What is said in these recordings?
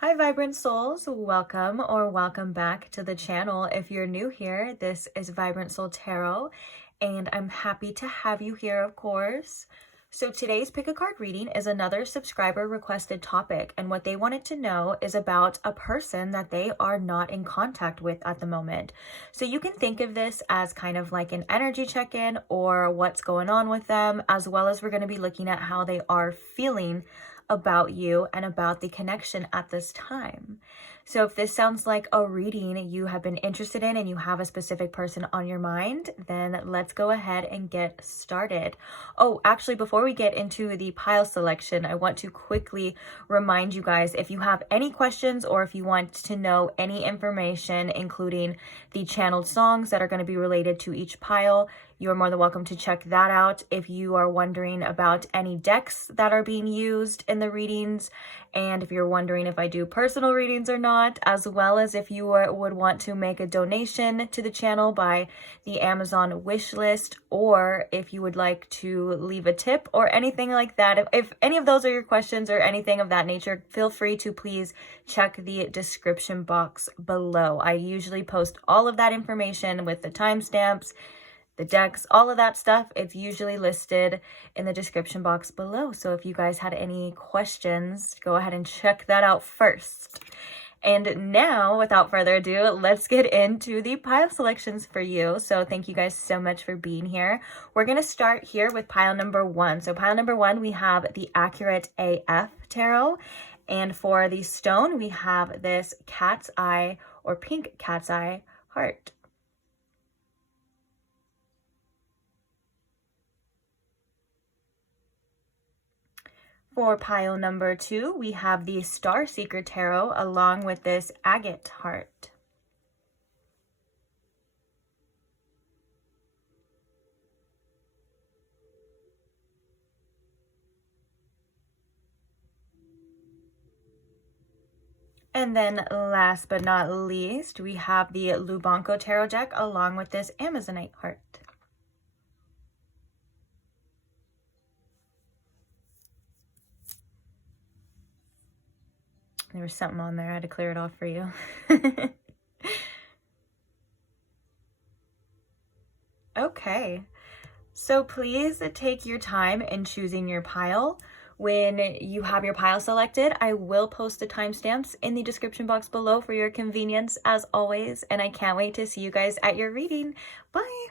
Hi, Vibrant Souls. Welcome or welcome back to the channel. If you're new here, this is Vibrant Soul Tarot, and I'm happy to have you here, of course. So today's pick a card reading is another subscriber requested topic, and what they wanted to know is about a person that they are not in contact with at the moment. So you can think of this as kind of like an energy check-in or what's going on with them, as well as we're going to be looking at how they are feeling about you and about the connection at this time. So if this sounds like a reading you have been interested in and you have a specific person on your mind, then let's go ahead and get started. Oh, actually, before we get into the pile selection, I want to quickly remind you guys, if you have any questions or if you want to know any information, including the channeled songs that are going to be related to each pile, you are more than welcome to check that out. If you are wondering about any decks that are being used in the readings, and if you're wondering if I do personal readings or not, as well as if you would want to make a donation to the channel by the Amazon wish list, or if you would like to leave a tip or anything like that, if any of those are your questions or anything of that nature, feel free to please check the description box below. I usually post all of that information with the timestamps, the decks, all of that stuff. It's usually listed in the description box below. So if you guys had any questions, go ahead and check that out first. And now, without further ado, let's get into the pile selections for you. So thank you guys so much for being here. We're going to start here with pile number 1. So pile number 1, we have the Accurate AF Tarot. And for the stone, we have this cat's eye or pink cat's eye heart. For pile number 2, we have the Star Seeker Tarot along with this agate heart. And then last but not least, we have the Lubanko Tarot deck along with this Amazonite heart. There was something on there. I had to clear it off for you. Okay. So please take your time in choosing your pile. When you have your pile selected, I will post the timestamps in the description box below for your convenience as always. And I can't wait to see you guys at your reading. Bye.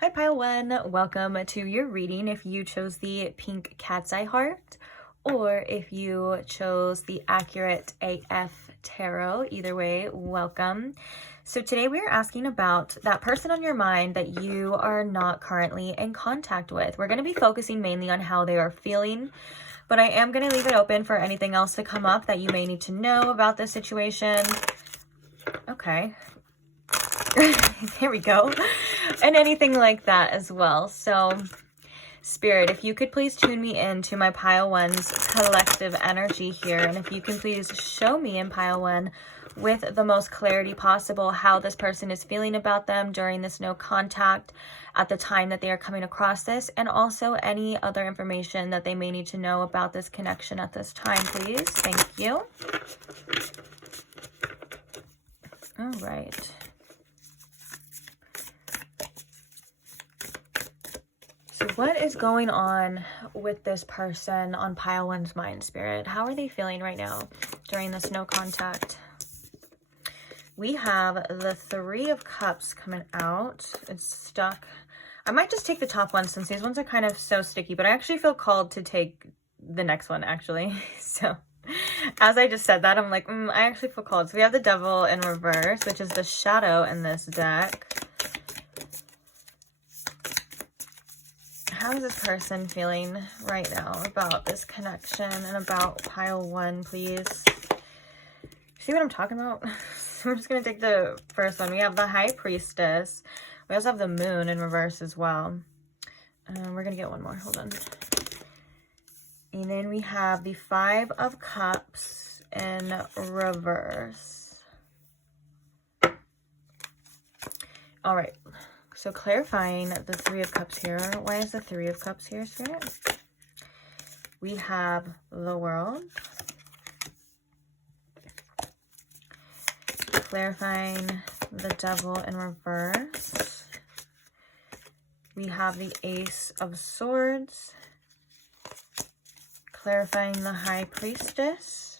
Hi, pile 1. Welcome to your reading if you chose the pink cat's eye heart, or if you chose the Accurate AF Tarot. Either way, welcome. So today we are asking about that person on your mind that you are not currently in contact with. We're going to be focusing mainly on how they are feeling, but I am going to leave it open for anything else to come up that you may need to know about this situation. Okay. There we go. And anything like that as well. So Spirit, if you could please tune me into my pile 1's collective energy here. And if you can please show me in pile 1 with the most clarity possible how this person is feeling about them during this no contact at the time that they are coming across this. And also any other information that they may need to know about this connection at this time, please. Thank you. All right. So what is going on with this person on pile 1's mind, Spirit? How are they feeling right now during this no contact? We have the 3 of Cups coming out. It's stuck. I might just take the top one since these ones are kind of so sticky, but I actually feel called to take the next one, actually. So as I just said that, I'm like, I actually feel called. So we have the Devil in reverse, which is the shadow in this deck. How is this person feeling right now about this connection and about pile 1, please? See what I'm talking about? So we're just going to take the first one. We have the High Priestess. We also have the Moon in reverse as well. We're going to get one more. Hold on. And then we have the 5 of Cups in reverse. All right. So clarifying the 3 of Cups here. Why is the 3 of Cups here, Spirit? We have the World. clarifying the Devil in reverse. We have the Ace of Swords, clarifying the High Priestess.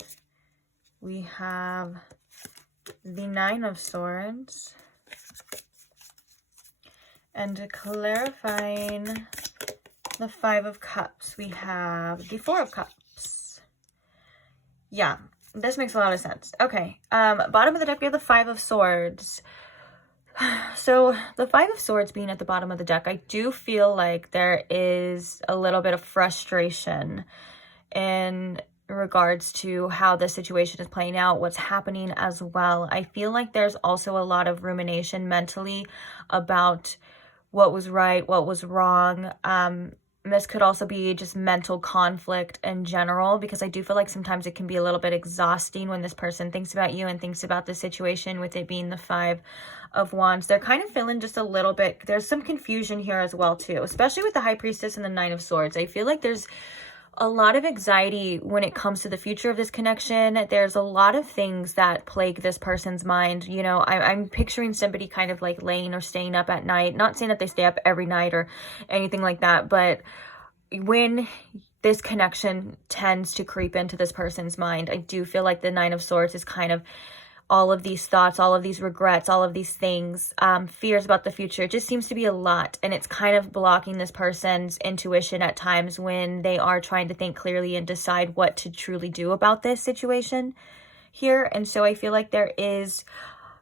We have the Nine of Swords, and clarifying the Five of Cups, we have the Four of Cups. Yeah, this makes a lot of sense. Okay, bottom of the deck, we have the Five of Swords. So the Five of Swords being at the bottom of the deck, I do feel like there is a little bit of frustration in regards to how the situation is playing out, what's happening as well. I feel like there's also a lot of rumination mentally about what was right, what was wrong. This could also be just mental conflict in general, because I do feel like sometimes it can be a little bit exhausting when this person thinks about you and thinks about the situation, with it being the Five of Wands. They're kind of feeling just a little bit, there's some confusion here as well too, especially with the High Priestess and the Nine of Swords. I feel like there's a lot of anxiety when it comes to the future of this connection. There's a lot of things that plague this person's mind. You know, I'm picturing somebody kind of like laying or staying up at night. Not saying that they stay up every night or anything like that, but when this connection tends to creep into this person's mind, I do feel like the Nine of Swords is kind of all of these thoughts, all of these regrets, all of these things, fears about the future. It just seems to be a lot, and it's kind of blocking this person's intuition at times when they are trying to think clearly and decide what to truly do about this situation here. And so I feel like there is,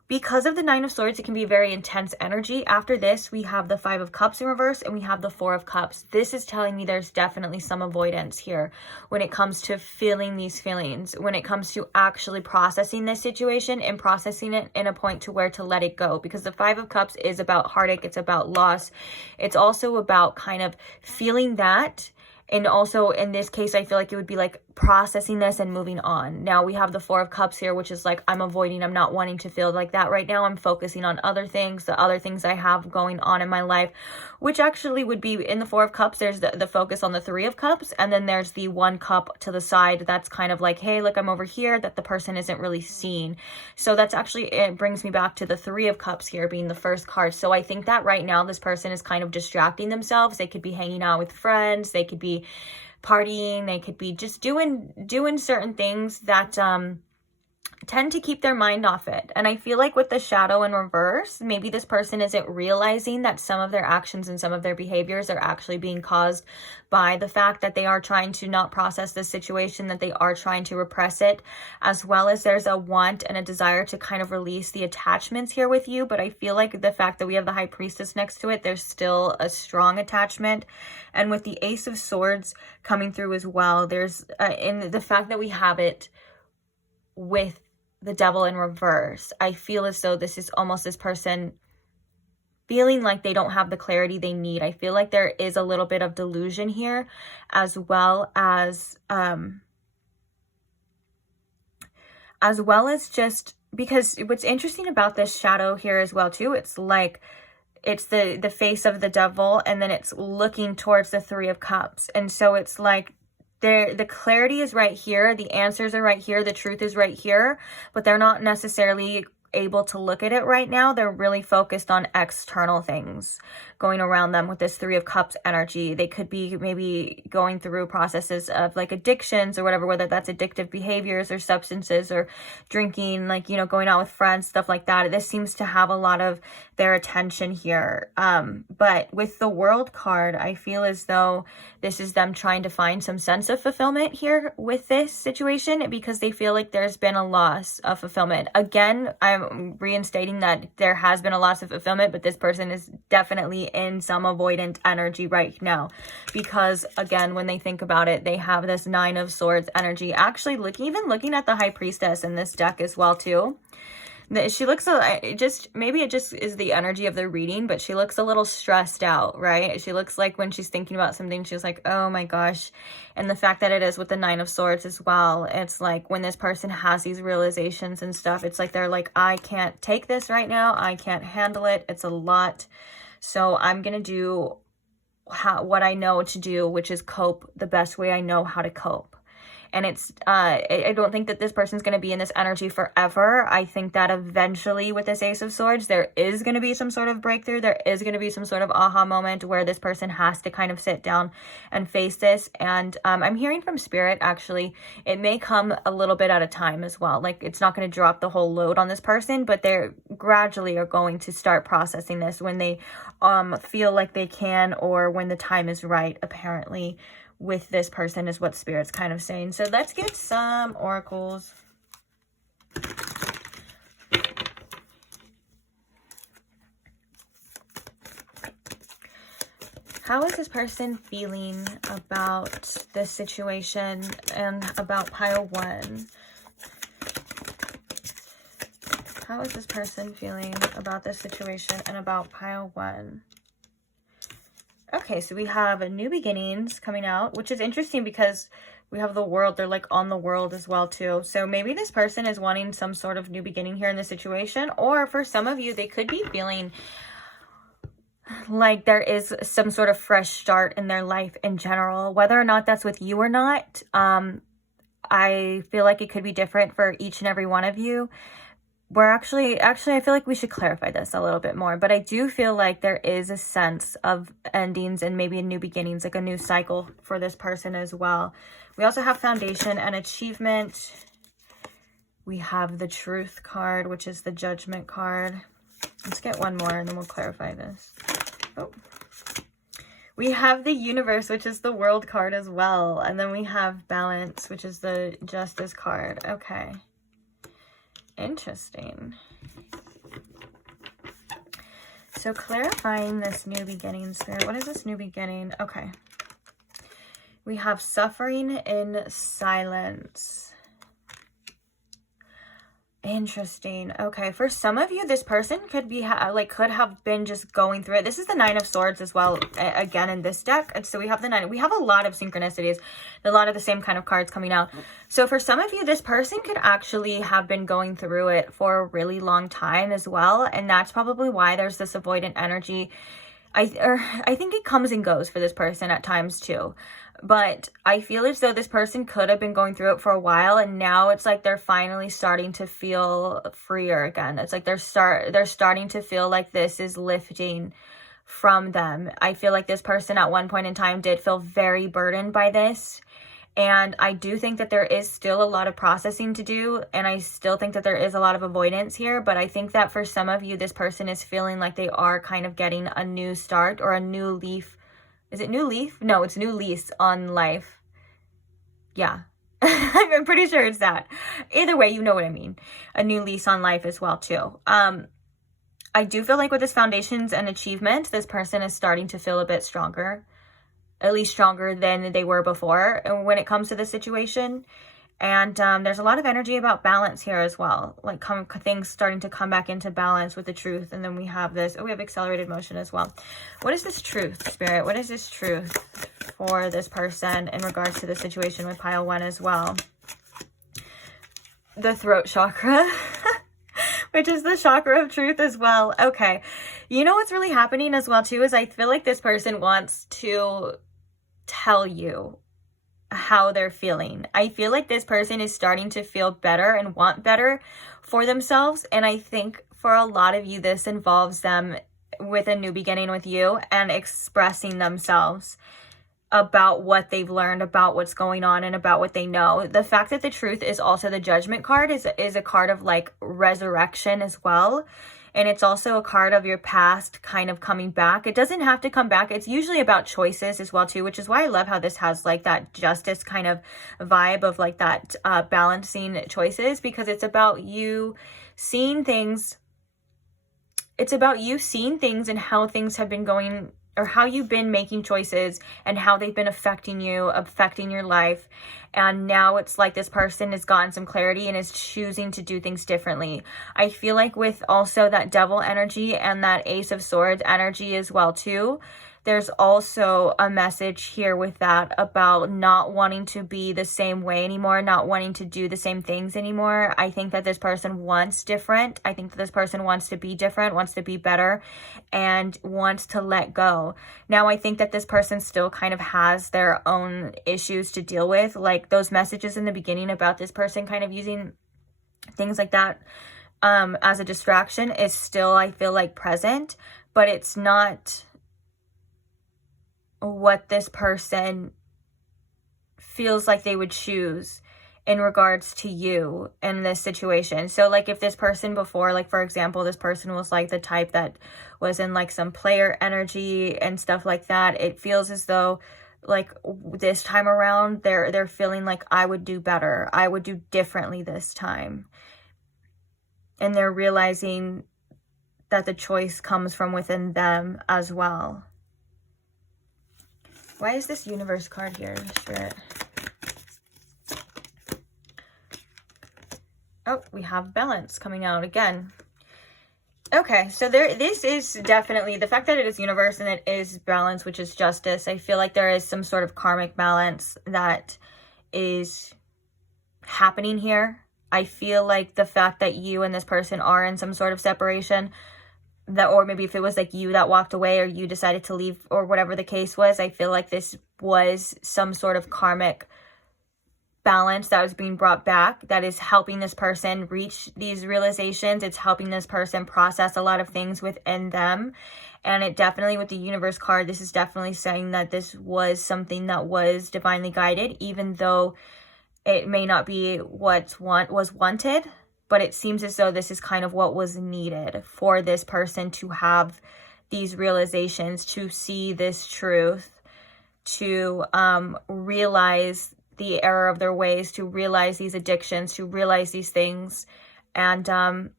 because of the Nine of Swords, it can be very intense energy. After this, we have the Five of Cups in reverse, and we have the Four of Cups. This is telling me there's definitely some avoidance here when it comes to feeling these feelings, when it comes to actually processing this situation and processing it in a point to where to let it go. Because the Five of Cups is about heartache, it's about loss. It's also about kind of feeling that. And also in this case, I feel like it would be like processing this and moving on. Now we have the Four of Cups here, which is like, I'm avoiding, I'm not wanting to feel like that right now. I'm focusing on other things, the other things I have going on in my life, which actually would be in the Four of Cups. There's the focus on the Three of Cups. And then there's the one cup to the side. That's kind of like, hey, look, I'm over here, that the person isn't really seeing. So that's actually, it brings me back to the Three of Cups here being the first card. So I think that right now this person is kind of distracting themselves. They could be hanging out with friends. They could be partying, they could be just doing certain things that tend to keep their mind off it. And I feel like with the Shadow in reverse, maybe this person isn't realizing that some of their actions and some of their behaviors are actually being caused by the fact that they are trying to not process this situation, that they are trying to repress it, as well as there's a want and a desire to kind of release the attachments here with you. But I feel like the fact that we have the High Priestess next to it, there's still a strong attachment. And with the Ace of Swords coming through as well, there's in the fact that we have it with the Devil in reverse, I feel as though this is almost this person feeling like they don't have the clarity they need. I feel like there is a little bit of delusion here, as well as just because what's interesting about this Shadow here as well too, it's like it's the face of the devil, and then it's looking towards the Three of Cups. And so it's like the clarity is right here, the answers are right here, the truth is right here, but they're not necessarily able to look at it right now. They're really focused on external things going around them with this Three of Cups energy. They could be maybe going through processes of like addictions or whatever, whether that's addictive behaviors or substances or drinking, like, you know, going out with friends, stuff like that. This seems to have a lot of their attention here. But with the World card, I feel as though this is them trying to find some sense of fulfillment here with this situation, because they feel like there's been a loss of fulfillment. Again, I'm reinstating that there has been a loss of fulfillment, but this person is definitely in some avoidant energy right now, because again, when they think about it, they have this Nine of Swords energy. Actually, even looking at the High Priestess in this deck as well too, she looks maybe it just is the energy of the reading, but she looks a little stressed out, right? She looks like when she's thinking about something, she's like, oh my gosh. And the fact that it is with the Nine of Swords as well, it's like when this person has these realizations and stuff, it's like they're like, I can't take this right now, I can't handle it, it's a lot. So I'm gonna do what I know to do, which is cope the best way I know how to cope. And it's, I don't think that this person's going to be in this energy forever. I think that eventually with this Ace of Swords, there is going to be some sort of breakthrough. There is going to be some sort of aha moment where this person has to kind of sit down and face this. And I'm hearing from Spirit, actually, it may come a little bit at a time as well. Like, it's not going to drop the whole load on this person, but they're gradually are going to start processing this when they feel like they can, or when the time is right, apparently, with this person, is what Spirit's kind of saying. So let's get some oracles. How is this person feeling about this situation and about pile 1? How is this person feeling about this situation and about pile 1? Okay, so we have a new beginnings coming out, which is interesting because we have the World. They're like on the World as well too. So maybe this person is wanting some sort of new beginning here in this situation. Or for some of you, they could be feeling like there is some sort of fresh start in their life in general. Whether or not that's with you or not, I feel like it could be different for each and every one of you. We're actually, I feel like we should clarify this a little bit more, but I do feel like there is a sense of endings and maybe a new beginnings, like a new cycle for this person as well. We also have foundation and achievement. We have the truth card, which is the judgment card. Let's get one more and then we'll clarify this. Oh. We have the universe, which is the world card as well. And then we have balance, which is the justice card. Okay. Interesting. So clarifying this new beginning, Spirit. What is this new beginning? Okay. We have suffering in silence. Interesting. Okay, for some of you, this person could be could have been just going through it. This is the 9 of Swords as well, again in this deck. And so we have the 9. We have a lot of synchronicities, a lot of the same kind of cards coming out. So for some of you, this person could actually have been going through it for a really long time as well, and that's probably why there's this avoidant energy. I think it comes and goes for this person at times too. But I feel as though this person could have been going through it for a while, and now it's like they're finally starting to feel freer again. It's like they're starting to feel like this is lifting from them. I feel like this person at one point in time did feel very burdened by this. And I do think that there is still a lot of processing to do, and I still think that there is a lot of avoidance here, but I think that for some of you, this person is feeling like they are kind of getting a new start or a new leaf. Is it new leaf? No, it's new lease on life. Yeah, I'm pretty sure it's that. Either way, you know what I mean. A new lease on life as well too. I do feel like with this foundations and achievement, this person is starting to feel a bit stronger. At least stronger than they were before when it comes to the situation. And there's a lot of energy about balance here as well. Like things starting to come back into balance with the truth. And then we have this, we have accelerated motion as well. What is this truth, Spirit? What is this truth for this person in regards to the situation with pile 1 as well? The throat chakra. Which is the chakra of truth as well. Okay. You know what's really happening as well too is I feel like this person wants to tell you how they're feeling. I feel like this person is starting to feel better and want better for themselves. And I think for a lot of you, this involves them with a new beginning with you and expressing themselves about what they've learned, about what's going on, and about what they know. The fact that the truth is also the judgment card is a card of like resurrection as well. And it's also a card of your past kind of coming back. It doesn't have to come back. It's usually about choices as well too, which is why I love how this has like that justice kind of vibe of like that balancing choices, because it's about you seeing things. It's about you seeing things and how things have been going, or how you've been making choices and how they've been affecting you, affecting your life. And now it's like this person has gotten some clarity and is choosing to do things differently. I feel like with also that devil energy and that Ace of Swords energy as well too, there's also a message here with that about not wanting to be the same way anymore, not wanting to do the same things anymore. I think that this person wants different. I think that this person wants to be different, wants to be better, and wants to let go. Now, I think that this person still kind of has their own issues to deal with. Like those messages in the beginning about this person kind of using things like that as a distraction is still, I feel like, present, but it's not what this person feels like they would choose in regards to you in this situation. So like if this person before, like for example, this person was like the type that was in like some player energy and stuff like that, it feels as though like this time around they're feeling like I would do better, I would do differently this time. And they're realizing that the choice comes from within them as well. Why is this universe card here, Spirit? Oh, we have balance coming out again. Okay, so this is definitely, the fact that it is universe and it is balance, which is justice, I feel like there is some sort of karmic balance that is happening here. I feel like the fact that you and this person are in some sort of separation, that, or maybe if it was like you that walked away or you decided to leave or whatever the case was, I feel like this was some sort of karmic balance that was being brought back that is helping this person reach these realizations. It's helping this person process a lot of things within them. And it definitely, with the universe card, this is definitely saying that this was something that was divinely guided, even though it may not be what was wanted. But it seems as though this is kind of what was needed for this person to have these realizations, to see this truth, to realize the error of their ways, to realize these addictions, to realize these things, and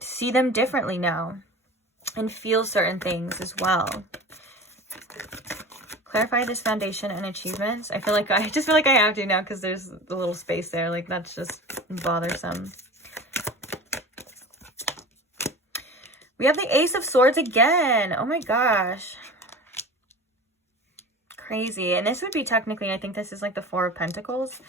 see them differently now and feel certain things as well. Clarify this foundation and achievements. I just feel like I have to now because there's a little space there. Like that's just bothersome. We have the Ace of Swords again. Oh my gosh. Crazy. And this would be technically, I think this is like the Four of Pentacles.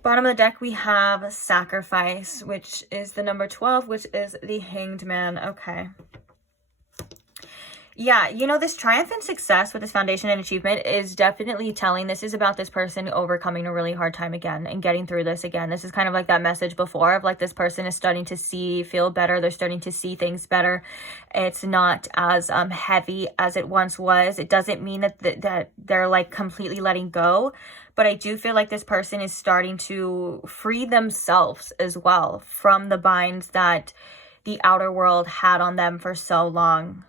Bottom of the deck, we have Sacrifice, which is the number 12, which is the Hanged Man. Okay. Yeah, you know, this triumph and success with this foundation and achievement is definitely telling, this is about this person overcoming a really hard time again and getting through this again. This is kind of like that message before of like this person is starting to feel better. They're starting to see things better. It's not as heavy as it once was. It doesn't mean that they're like completely letting go, but I do feel like this person is starting to free themselves as well from the binds that the outer world had on them for so long.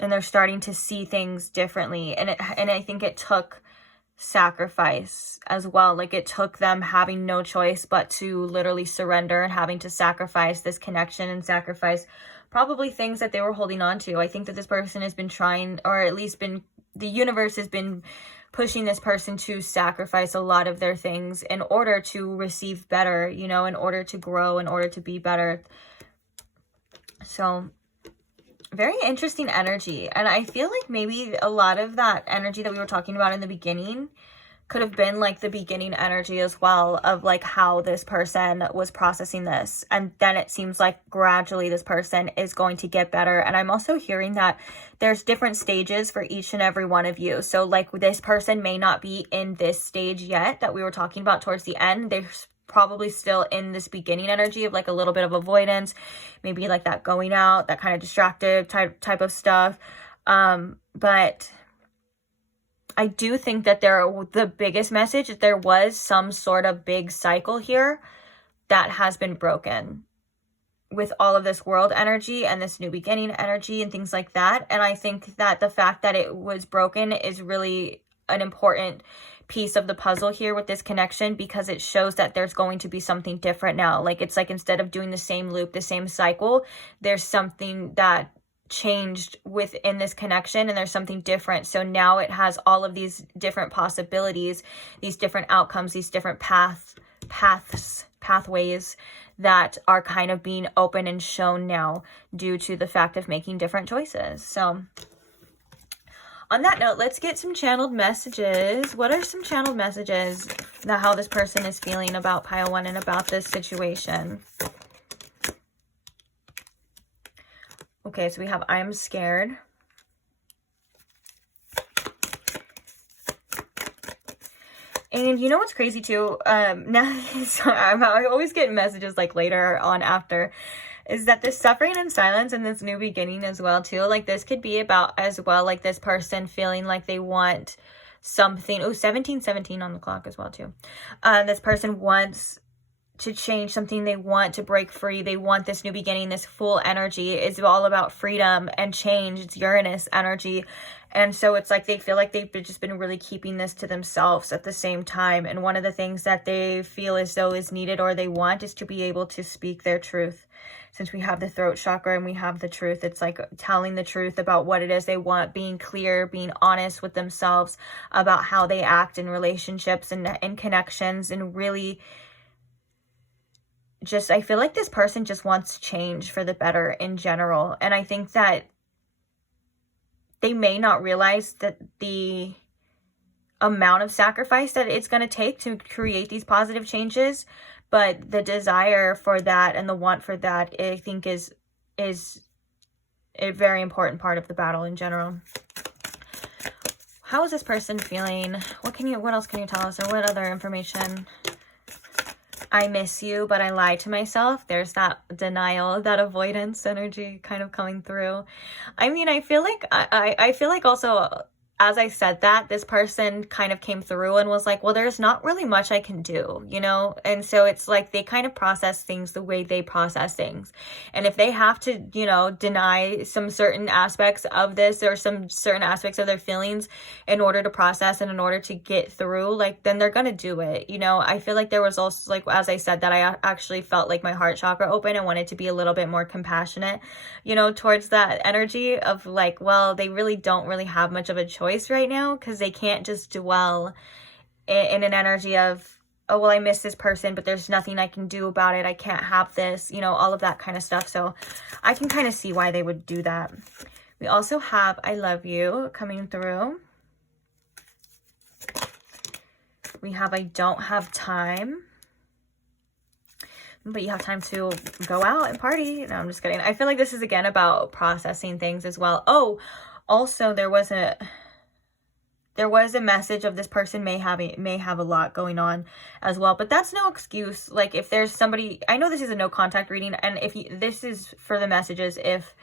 And they're starting to see things differently. And I think it took sacrifice as well. Like it took them having no choice but to literally surrender and having to sacrifice this connection and sacrifice probably things that they were holding on to. I think that this person has been trying, or at least the universe has been pushing this person to sacrifice a lot of their things in order to receive better, you know, in order to grow, in order to be better. So very interesting energy. And I feel like maybe a lot of that energy that we were talking about in the beginning could have been like the beginning energy as well of like how this person was processing this. And then it seems like gradually this person is going to get better. And I'm also hearing that there's different stages for each and every one of you. So like this person may not be in this stage yet that we were talking about towards the end. There's probably still in this beginning energy of like a little bit of avoidance, maybe like that going out, that kind of distractive type of stuff. But I do think that the biggest message, that there was some sort of big cycle here that has been broken with all of this world energy and this new beginning energy and things like that. And I think that the fact that it was broken is really an important piece of the puzzle here with this connection, because it shows that there's going to be something different now. Like it's like instead of doing the same loop, the same cycle, there's something that changed within this connection and there's something different. So now it has all of these different possibilities, these different outcomes, these different pathways that are kind of being open and shown now due to the fact of making different choices. So on that note, let's get some channeled messages. What are some channeled messages that how this person is feeling about pile 1 and about this situation? Okay, so we have I'm scared. And you know what's crazy too? Now, so I always get messages like later on after, is that this suffering and silence and this new beginning as well too. Like this could be about as well, like this person feeling like they want something. Oh, 17:17 on the clock as well too. This person wants to change something. They want to break free. They want this new beginning, this full energy. It's all about freedom and change. It's Uranus energy. And so it's like they feel like they've just been really keeping this to themselves at the same time. And one of the things that they feel as though is needed or they want is to be able to speak their truth. Since we have the throat chakra and we have the truth, it's like telling the truth about what it is they want, being clear, being honest with themselves about how they act in relationships and in connections, and really just, I feel like this person just wants change for the better in general. And I think that they may not realize that the amount of sacrifice that it's going to take to create these positive changes, but the desire for that and the want for that, I think is a very important part of the battle in general. How is this person feeling? What else can you tell us, or what other information? I miss you, but I lie to myself. There's that denial, that avoidance energy kind of coming through. I mean, I feel like I feel like also, as I said that, this person kind of came through and was like, well, there's not really much I can do, you know? And so it's like they kind of process things the way they process things. And if they have to, you know, deny some certain aspects of this or some certain aspects of their feelings in order to process and in order to get through, like, then they're going to do it. You know, I feel like there was also, like, as I said, that I actually felt like my heart chakra open and wanted to be a little bit more compassionate, you know, towards that energy of like, well, they really don't really have much of a choice right now, because they can't just dwell in an energy of, oh, well, I miss this person, but there's nothing I can do about it. I can't have this, you know, all of that kind of stuff. So I can kind of see why they would do that. We also have I love you coming through. We have I don't have time, but you have time to go out and party. No, I'm just kidding. I feel like this is again about processing things as well. Oh, also there was a message of this person may have a lot going on as well, but that's no excuse. Like if there's somebody, I know this is a no contact reading, and this is for the messages if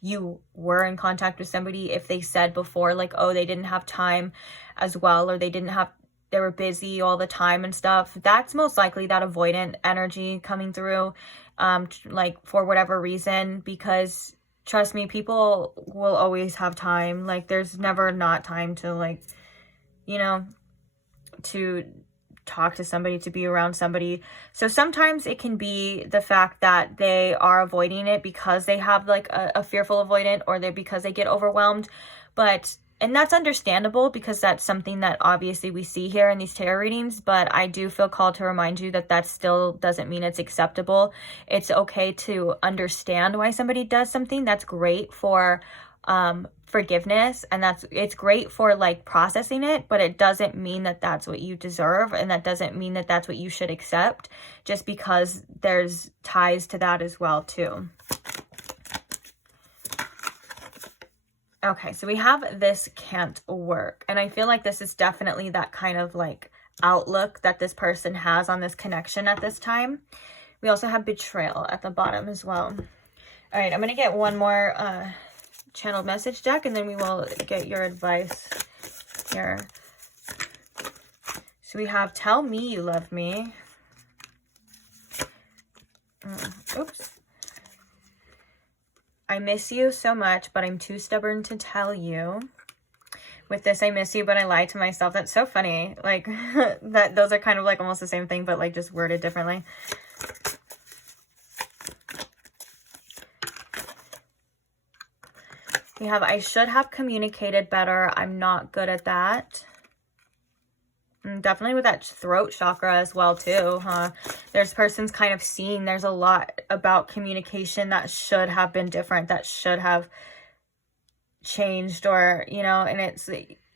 you were in contact with somebody, if they said before like, oh, they didn't have time as well, or they were busy all the time and stuff, that's most likely that avoidant energy coming through, like for whatever reason, because trust me, people will always have time. Like there's never not time to, like, you know, to talk to somebody, to be around somebody. So sometimes it can be the fact that they are avoiding it because they have like a fearful avoidant, or because they get overwhelmed. And that's understandable, because that's something that obviously we see here in these tarot readings, but I do feel called to remind you that that still doesn't mean it's acceptable. It's okay to understand why somebody does something. That's great for forgiveness, and it's great for like processing it, but it doesn't mean that that's what you deserve, and that doesn't mean that that's what you should accept, just because there's ties to that as well too. Okay, so we have this can't work. And I feel like this is definitely that kind of like outlook that this person has on this connection at this time. We also have betrayal at the bottom as well. All right, I'm going to get one more channeled message deck, and then we will get your advice here. So we have tell me you love me. Oops. I miss you so much, but I'm too stubborn to tell you. With this, I miss you, but I lie to myself. That's so funny. Like, those are kind of like almost the same thing, but like just worded differently. We have, I should have communicated better. I'm not good at that. Definitely with that throat chakra as well too, huh? There's persons kind of seeing there's a lot about communication that should have been different, that should have changed, or, you know,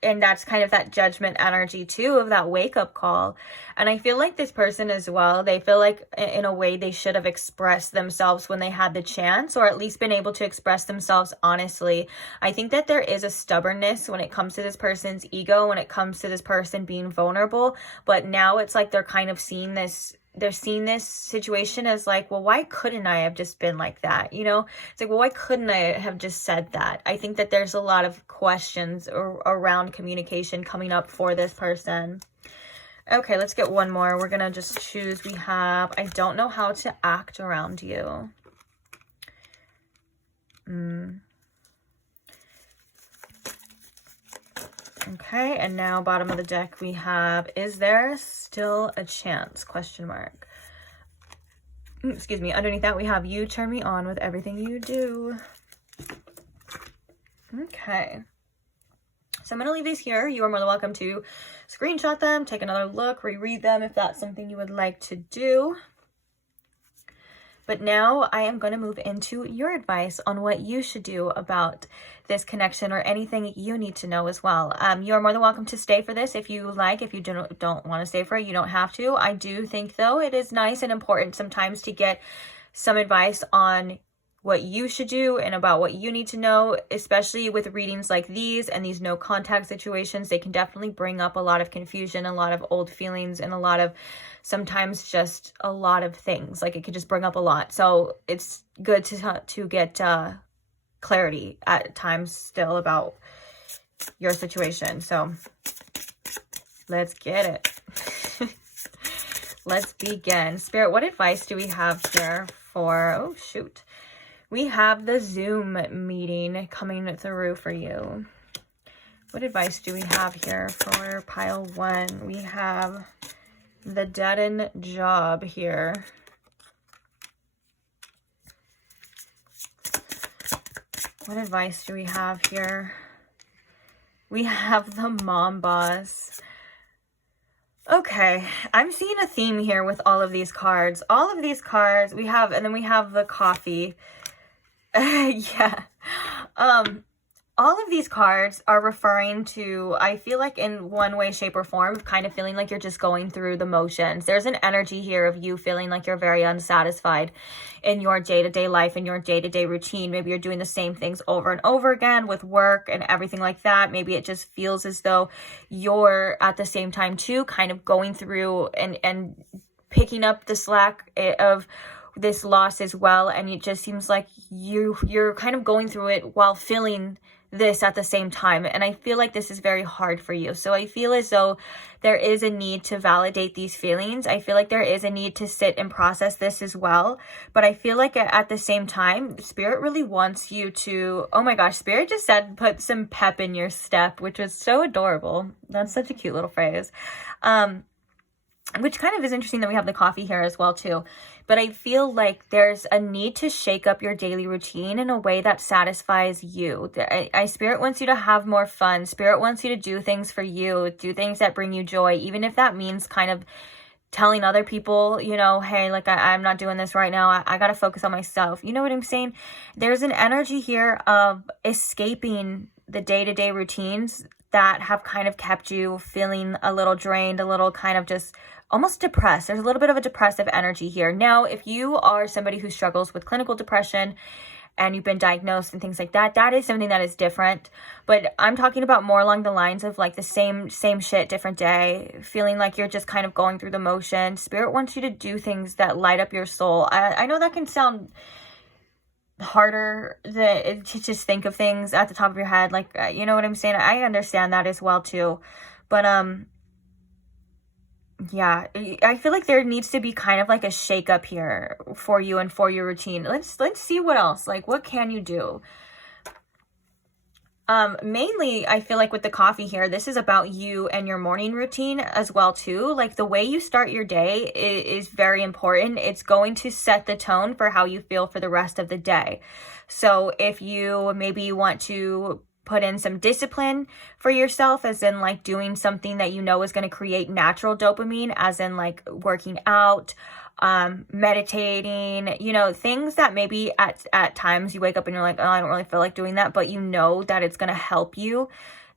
and that's kind of that judgment energy too, of that wake-up call. And I feel like this person as well, they feel like in a way they should have expressed themselves when they had the chance, or at least been able to express themselves honestly. I think that there is a stubbornness when it comes to this person's ego, when it comes to this person being vulnerable, but now it's like they're kind of seeing this, they're seeing this situation as like, well, why couldn't I have just been like that? You know, it's like, well, why couldn't I have just said that? I think that there's a lot of questions around communication coming up for this person. Okay, let's get one more. We're going to just choose. We have, I don't know how to act around you. Okay, and now bottom of the deck we have, is there still a chance? Question mark. Excuse me. Underneath that we have, you turn me on with everything you do. Okay. So I'm going to leave these here. You are more than welcome to screenshot them, take another look, reread them if that's something you would like to do. But now I am going to move into your advice on what you should do about this connection, or anything you need to know as well. You are more than welcome to stay for this if you like. If you don't want to stay for it, you don't have to. I do think, though, it is nice and important sometimes to get some advice on what you should do and about what you need to know, especially with readings like these and these no contact situations. They can definitely bring up a lot of confusion, a lot of old feelings, and a lot of, sometimes just a lot of things. Like, it could just bring up a lot. So it's good to get clarity at times still about your situation. So let's get it. Let's begin. Spirit, what advice do we have here for, oh shoot, we have the Zoom meeting coming through for you. What advice do we have here for pile 1? We have the dead-end job here. What advice do we have here? We have the mom boss. Okay, I'm seeing a theme here with all of these cards. All of these cards we have, and then we have the coffee. Yeah. All of these cards are referring to, I feel like in one way, shape, or form, kind of feeling like you're just going through the motions. There's an energy here of you feeling like you're very unsatisfied in your day-to-day life, in your day-to-day routine. Maybe you're doing the same things over and over again with work and everything like that. Maybe it just feels as though you're at the same time too kind of going through and picking up the slack of this loss as well. And it just seems like you're kind of going through it while feeling this at the same time. And I feel like this is very hard for you. So I feel as though there is a need to validate these feelings. I feel like there is a need to sit and process this as well. But I feel like at the same time, Spirit really wants you to, oh my gosh, Spirit just said, put some pep in your step, which was so adorable. That's such a cute little phrase. Which kind of is interesting that we have the coffee here as well too. But I feel like there's a need to shake up your daily routine in a way that satisfies you. Spirit wants you to have more fun. Spirit wants you to do things for you, do things that bring you joy, even if that means kind of telling other people, you know, hey, like I'm not doing this right now. I got to focus on myself. You know what I'm saying? There's an energy here of escaping the day-to-day routines that have kind of kept you feeling a little drained, a little kind of just almost depressed. There's a little bit of a depressive energy here. Now, if you are somebody who struggles with clinical depression and you've been diagnosed and things like that, that is something that is different. But I'm talking about more along the lines of like the same shit, different day, feeling like you're just kind of going through the motion. Spirit wants you to do things that light up your soul. I know that can sound harder to just think of things at the top of your head, like, you know what I'm saying? I understand that as well too. But yeah, I feel like there needs to be kind of like a shake up here for you and for your routine. Let's see what else, like what can you do? Mainly, I feel like with the coffee here, this is about you and your morning routine as well too. Like the way you start your day is very important. It's going to set the tone for how you feel for the rest of the day. So if you maybe want to put in some discipline for yourself, as in like doing something that you know is going to create natural dopamine, as in like working out, meditating, you know, things that maybe at times you wake up and you're like, oh, I don't really feel like doing that, but you know that it's going to help you.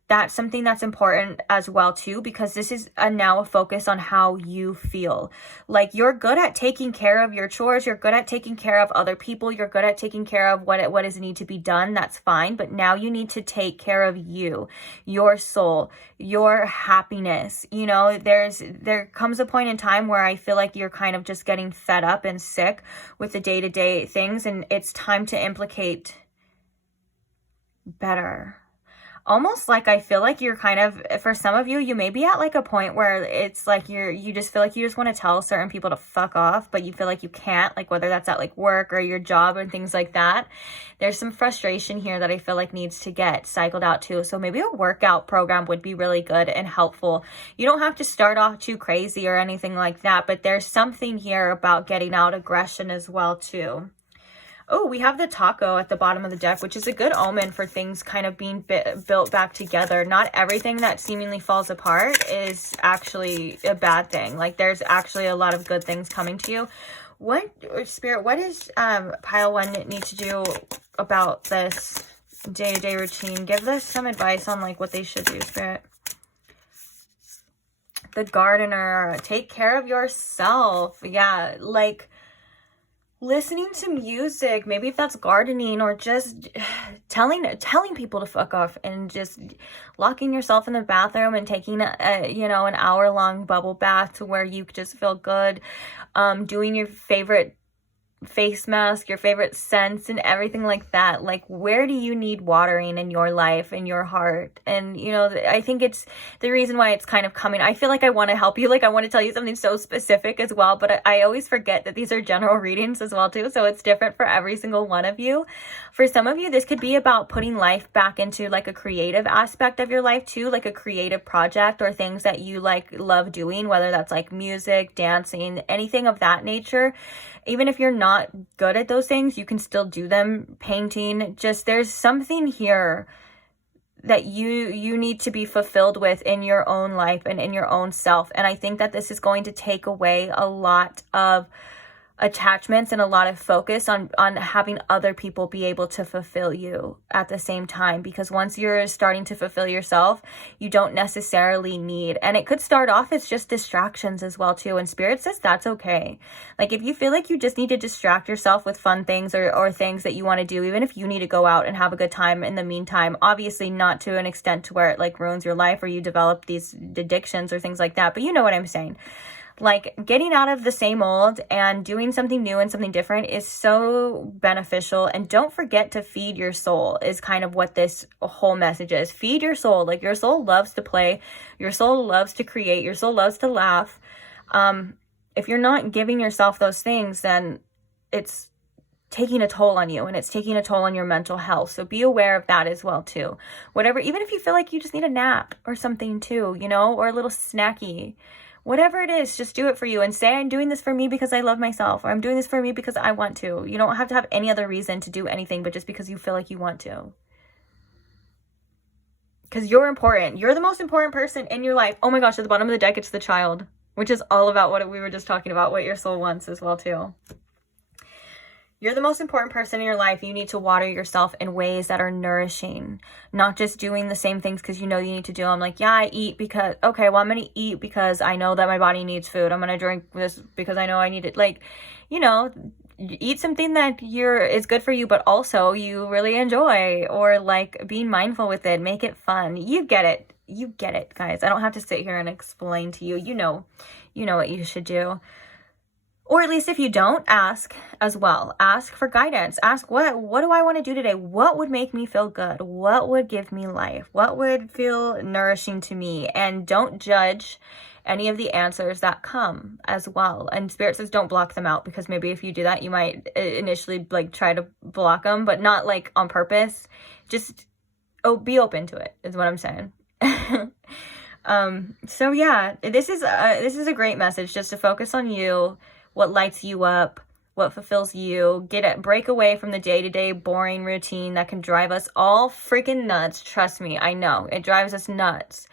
That's something that's important as well too, because this is now a focus on how you feel. Like, you're good at taking care of your chores, you're good at taking care of other people, you're good at taking care of what is need to be done. That's fine, but now you need to take care of you, your soul, your happiness. You know, there comes a point in time where I feel like you're kind of just getting fed up and sick with the day-to-day things, and it's time to implicate better. Almost like I feel like you're kind of, for some of you, you may be at like a point where it's like you just feel like you just want to tell certain people to fuck off, but you feel like you can't, like whether that's at like work or your job and things like that. There's some frustration here that I feel like needs to get cycled out too. So maybe a workout program would be really good and helpful. You don't have to start off too crazy or anything like that, but there's something here about getting out aggression as well too. Oh, we have the taco at the bottom of the deck, which is a good omen for things kind of being built back together. Not everything that seemingly falls apart is actually a bad thing. Like, there's actually a lot of good things coming to you. What, Spirit, what does pile 1 need to do about this day-to-day routine? Give us some advice on like what they should do, Spirit. The gardener, take care of yourself. Yeah, like listening to music, maybe if that's gardening, or just telling people to fuck off, and just locking yourself in the bathroom and taking you know, an hour-long bubble bath to where you just feel good, doing your favorite face mask, your favorite scents and everything like that. Like, where do you need watering in your life, in your heart? And you know, I think it's the reason why it's kind of coming. I feel like I want to help you, like I want to tell you something so specific as well, but I always forget that these are general readings as well too, so it's different for every single one of you. For some of you, this could be about putting life back into like a creative aspect of your life too, like a creative project or things that you like love doing, whether that's like music, dancing, anything of that nature. Even if you're not good at those things, you can still do them. Painting, just there's something here that you need to be fulfilled with in your own life and in your own self. And I think that this is going to take away a lot of attachments and a lot of focus on having other people be able to fulfill you at the same time, because once you're starting to fulfill yourself, you don't necessarily need, and it could start off as just distractions as well too, and Spirit says that's okay. Like, if you feel like you just need to distract yourself with fun things or things that you want to do, even if you need to go out and have a good time in the meantime, obviously not to an extent to where it like ruins your life or you develop these addictions or things like that, but you know what I'm saying. Like, getting out of the same old and doing something new and something different is so beneficial. And don't forget to feed your soul is kind of what this whole message is. Feed your soul. Like, your soul loves to play. Your soul loves to create. Your soul loves to laugh. If you're not giving yourself those things, then it's taking a toll on you, and it's taking a toll on your mental health. So be aware of that as well too. Whatever, even if you feel like you just need a nap or something too, you know, or a little snacky. Whatever it is, just do it for you and say, I'm doing this for me because I love myself, or I'm doing this for me because I want to. You don't have to have any other reason to do anything, but just because you feel like you want to. Because you're important. You're the most important person in your life. Oh my gosh, at the bottom of the deck, it's the child, which is all about what we were just talking about, what your soul wants as well too. You're the most important person in your life. You need to water yourself in ways that are nourishing, not just doing the same things because you know you need to do them. Like, yeah, I eat because, okay, well, I'm going to eat because I know that my body needs food. I'm going to drink this because I know I need it. Like, you know, eat something that is good for you, but also you really enjoy, or like being mindful with it. Make it fun. You get it. You get it, guys. I don't have to sit here and explain to you. You know what you should do. Or at least if you don't, ask as well. Ask for guidance. Ask, what do I want to do today? What would make me feel good? What would give me life? What would feel nourishing to me? And don't judge any of the answers that come as well. And Spirit says don't block them out, because maybe if you do that, you might initially like try to block them, but not like on purpose. Just be open to it is what I'm saying. So yeah, this is a great message, just to focus on you. What lights you up, what fulfills you. Break away from the day-to-day boring routine that can drive us all freaking nuts. Trust me, I know. It drives us nuts.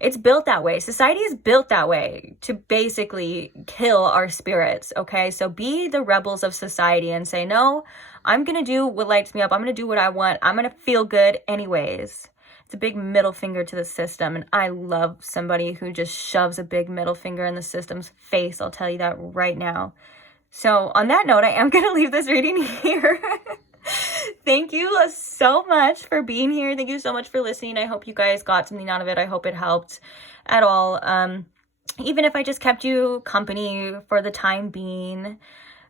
It's built that way. Society is built that way to basically kill our spirits, okay? So be the rebels of society and say, no, I'm going to do what lights me up. I'm going to do what I want. I'm going to feel good anyways. It's a big middle finger to the system, and I love somebody who just shoves a big middle finger in the system's face. I'll tell you that right now. So on that note, I am going to leave this reading here. Thank you so much for being here. Thank you so much for listening. I hope you guys got something out of it. I hope it helped at all. Even if I just kept you company for the time being,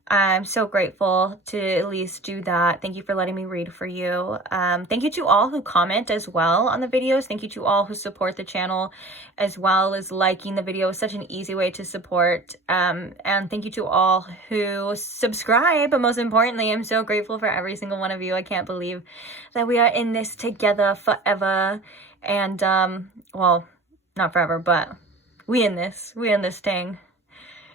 I'm so grateful to at least do that. Thank you for letting me read for you. Thank you to all who comment as well on the videos. Thank you to all who support the channel as well as liking the video. It's such an easy way to support. And thank you to all who subscribe. But most importantly, I'm so grateful for every single one of you. I can't believe that we are in this together forever. And, well, not forever, but we in this thing.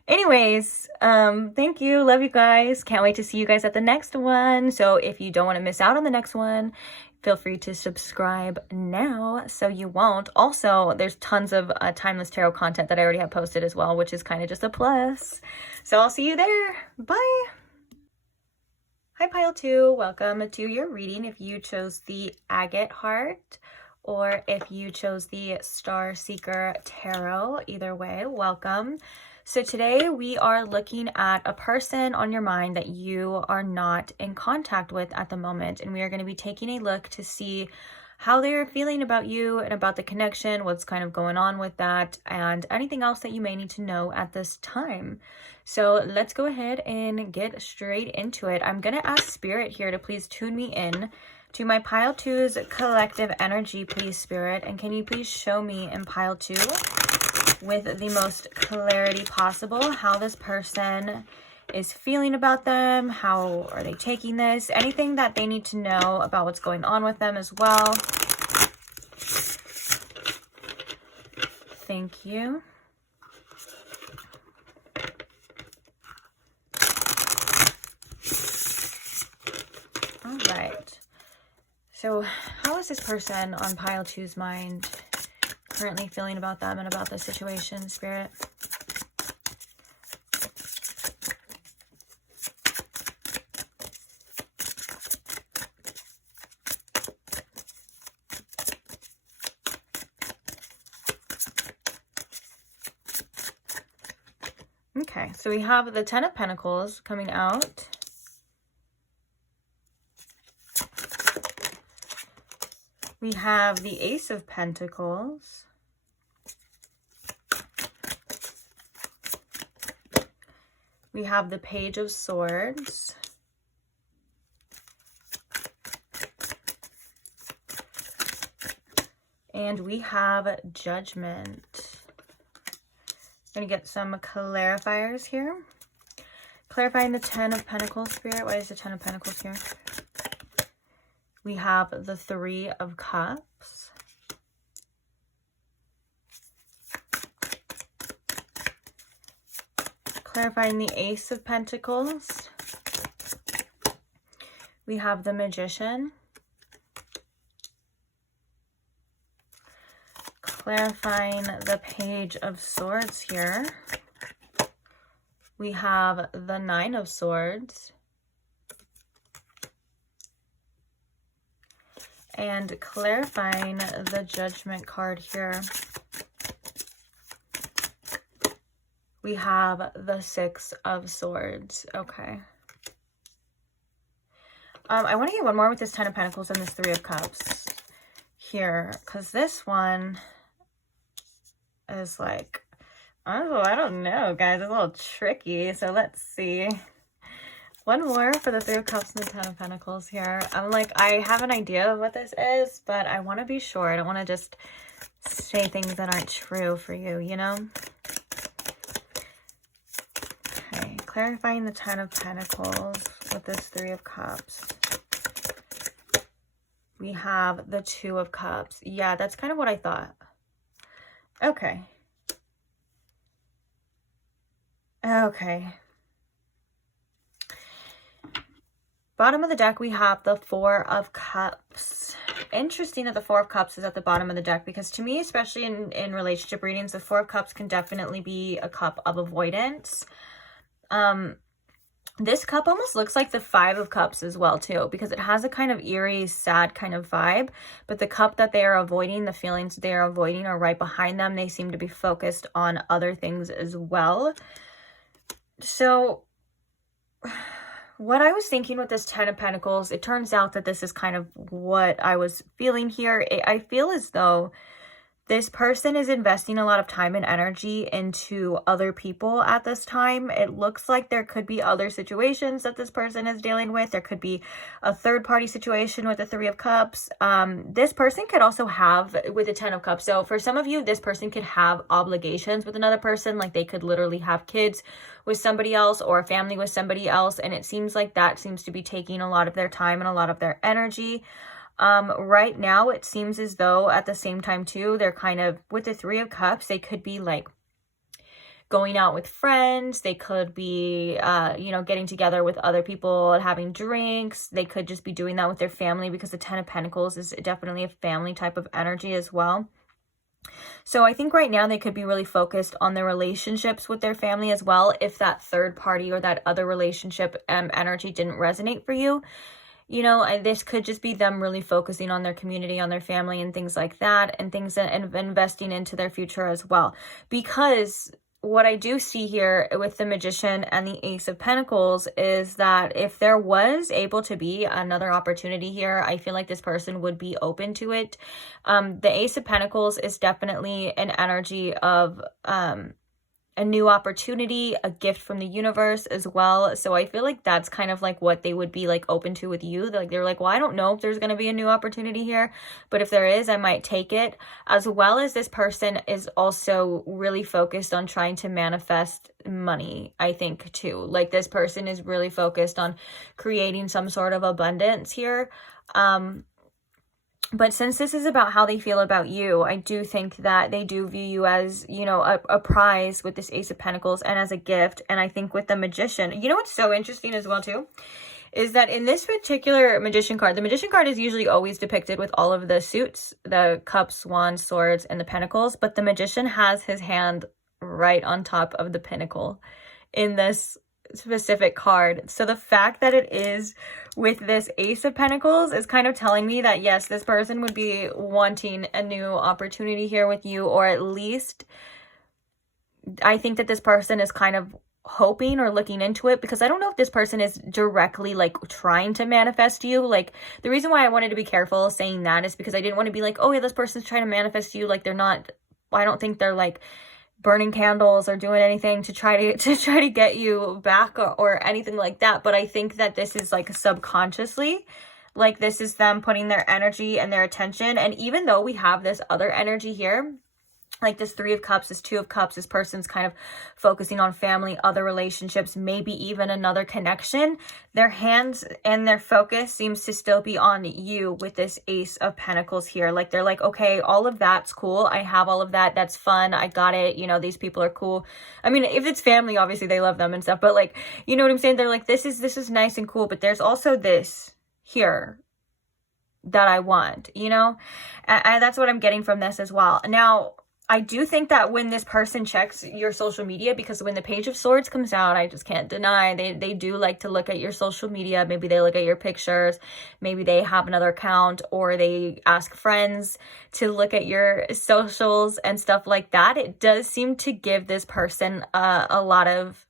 Anyways, thank you. Love you guys. Can't wait to see you guys at the next one. So if you don't want to miss out on the next one, feel free to subscribe now so you won't. Also, there's tons of timeless tarot content that I already have posted as well, which is kind of just a plus. So I'll see you there. Bye. Hi, Pile 2. Welcome to your reading. If you chose the Agate Heart or if you chose the Star Seeker Tarot, either way, welcome. So today we are looking at a person on your mind that you are not in contact with at the moment. And we are going to be taking a look to see how they are feeling about you and about the connection, what's kind of going on with that, and anything else that you may need to know at this time. So let's go ahead and get straight into it. I'm going to ask Spirit here to please tune me in to my Pile 2's collective energy, please, Spirit. And can you please show me in Pile 2 with the most clarity possible how this person is feeling about them, how are they taking this, anything that they need to know about what's going on with them as well. Thank you. All right. So how is this person on Pile 2's mind currently feeling about them and about the situation, Spirit? Okay, so we have the Ten of Pentacles coming out. We have the Ace of Pentacles. We have the Page of Swords. And we have Judgment. I'm going to get some clarifiers here. Clarifying the Ten of Pentacles, Spirit. Why is the Ten of Pentacles here? We have the Three of Cups. Clarifying the Ace of Pentacles. We have the Magician. Clarifying the Page of Swords here. We have the Nine of Swords. And clarifying the Judgment card here. We have the Six of Swords. Okay. I want to get one more with this Ten of Pentacles and this Three of Cups here, because this one is like, oh, I don't know, guys. It's a little tricky. So let's see. One more for the Three of Cups and the Ten of Pentacles here. I'm like, I have an idea of what this is, but I want to be sure. I don't want to just say things that aren't true for you, you know? Okay, clarifying the Ten of Pentacles with this Three of Cups. We have the Two of Cups. Yeah, that's kind of what I thought. Okay. Okay. Bottom of the deck, we have the Four of Cups. Interesting that the Four of Cups is at the bottom of the deck, because to me, especially in relationship readings, the Four of Cups can definitely be a cup of avoidance. This cup almost looks like the Five of Cups as well too, because it has a kind of eerie, sad kind of vibe, but the cup that they are avoiding, the feelings they are avoiding are right behind them. They seem to be focused on other things as well. So what I was thinking with this Ten of Pentacles, it turns out that this is kind of what I was feeling here. I feel as though this person is investing a lot of time and energy into other people at this time. It looks like there could be other situations that this person is dealing with. There could be a third-party situation with the Three of Cups. This person could also have with the Ten of Cups. So for some of you, this person could have obligations with another person. Like they could literally have kids with somebody else or a family with somebody else. And it seems like that seems to be taking a lot of their time and a lot of their energy. Right now, it seems as though at the same time too, they're kind of, with the Three of Cups, they could be like going out with friends. They could be, you know, getting together with other people and having drinks. They could just be doing that with their family, because the Ten of Pentacles is definitely a family type of energy as well. So I think right now they could be really focused on their relationships with their family as well, if that third party or that other relationship energy didn't resonate for you. You know, this could just be them really focusing on their community, on their family and things like that, and things and investing into their future as well. Because what I do see here with the Magician and the Ace of Pentacles is that if there was able to be another opportunity here, I feel like this person would be open to it. The Ace of Pentacles is definitely an energy of a new opportunity, a gift from the universe as well. So I feel like that's kind of like what they would be like open to with you. They're like, well, I don't know if there's going to be a new opportunity here, but if there is, I might take it. As well as this person is also really focused on trying to manifest money, I think too. Like this person is really focused on creating some sort of abundance here. But since this is about how they feel about you, I do think that they do view you as, you know, a prize with this Ace of Pentacles and as a gift. And I think with the Magician, you know what's so interesting as well too, is that in this particular Magician card, the Magician card is usually always depicted with all of the suits, the Cups, Wands, Swords, and the Pentacles. But the Magician has his hand right on top of the Pentacle in this specific card. So the fact that it is with this Ace of Pentacles is kind of telling me that yes, this person would be wanting a new opportunity here with you, or at least I think that this person is kind of hoping or looking into it, because I don't know if this person is directly like trying to manifest you. Like the reason why I wanted to be careful saying that is because I didn't want to be like, oh yeah, this person's trying to manifest you. Like they're not, I don't think they're like burning candles or doing anything to try to get you back or anything like that. But I think that this is like subconsciously, like this is them putting their energy and their attention. And even though we have this other energy here, like this Three of Cups, this Two of Cups, this person's kind of focusing on family, other relationships, maybe even another connection. Their hands and their focus seems to still be on you with this Ace of Pentacles here. Like they're like, okay, all of that's cool. I have all of that. That's fun. I got it. You know, these people are cool. I mean, if it's family, obviously they love them and stuff. But like, you know what I'm saying? They're like, this is nice and cool. But there's also this here that I want, you know? And that's what I'm getting from this as well. Now, I do think that when this person checks your social media, because when the Page of Swords comes out, I just can't deny, they do like to look at your social media. Maybe they look at your pictures, maybe they have another account, or they ask friends to look at your socials and stuff like that. It does seem to give this person a lot of,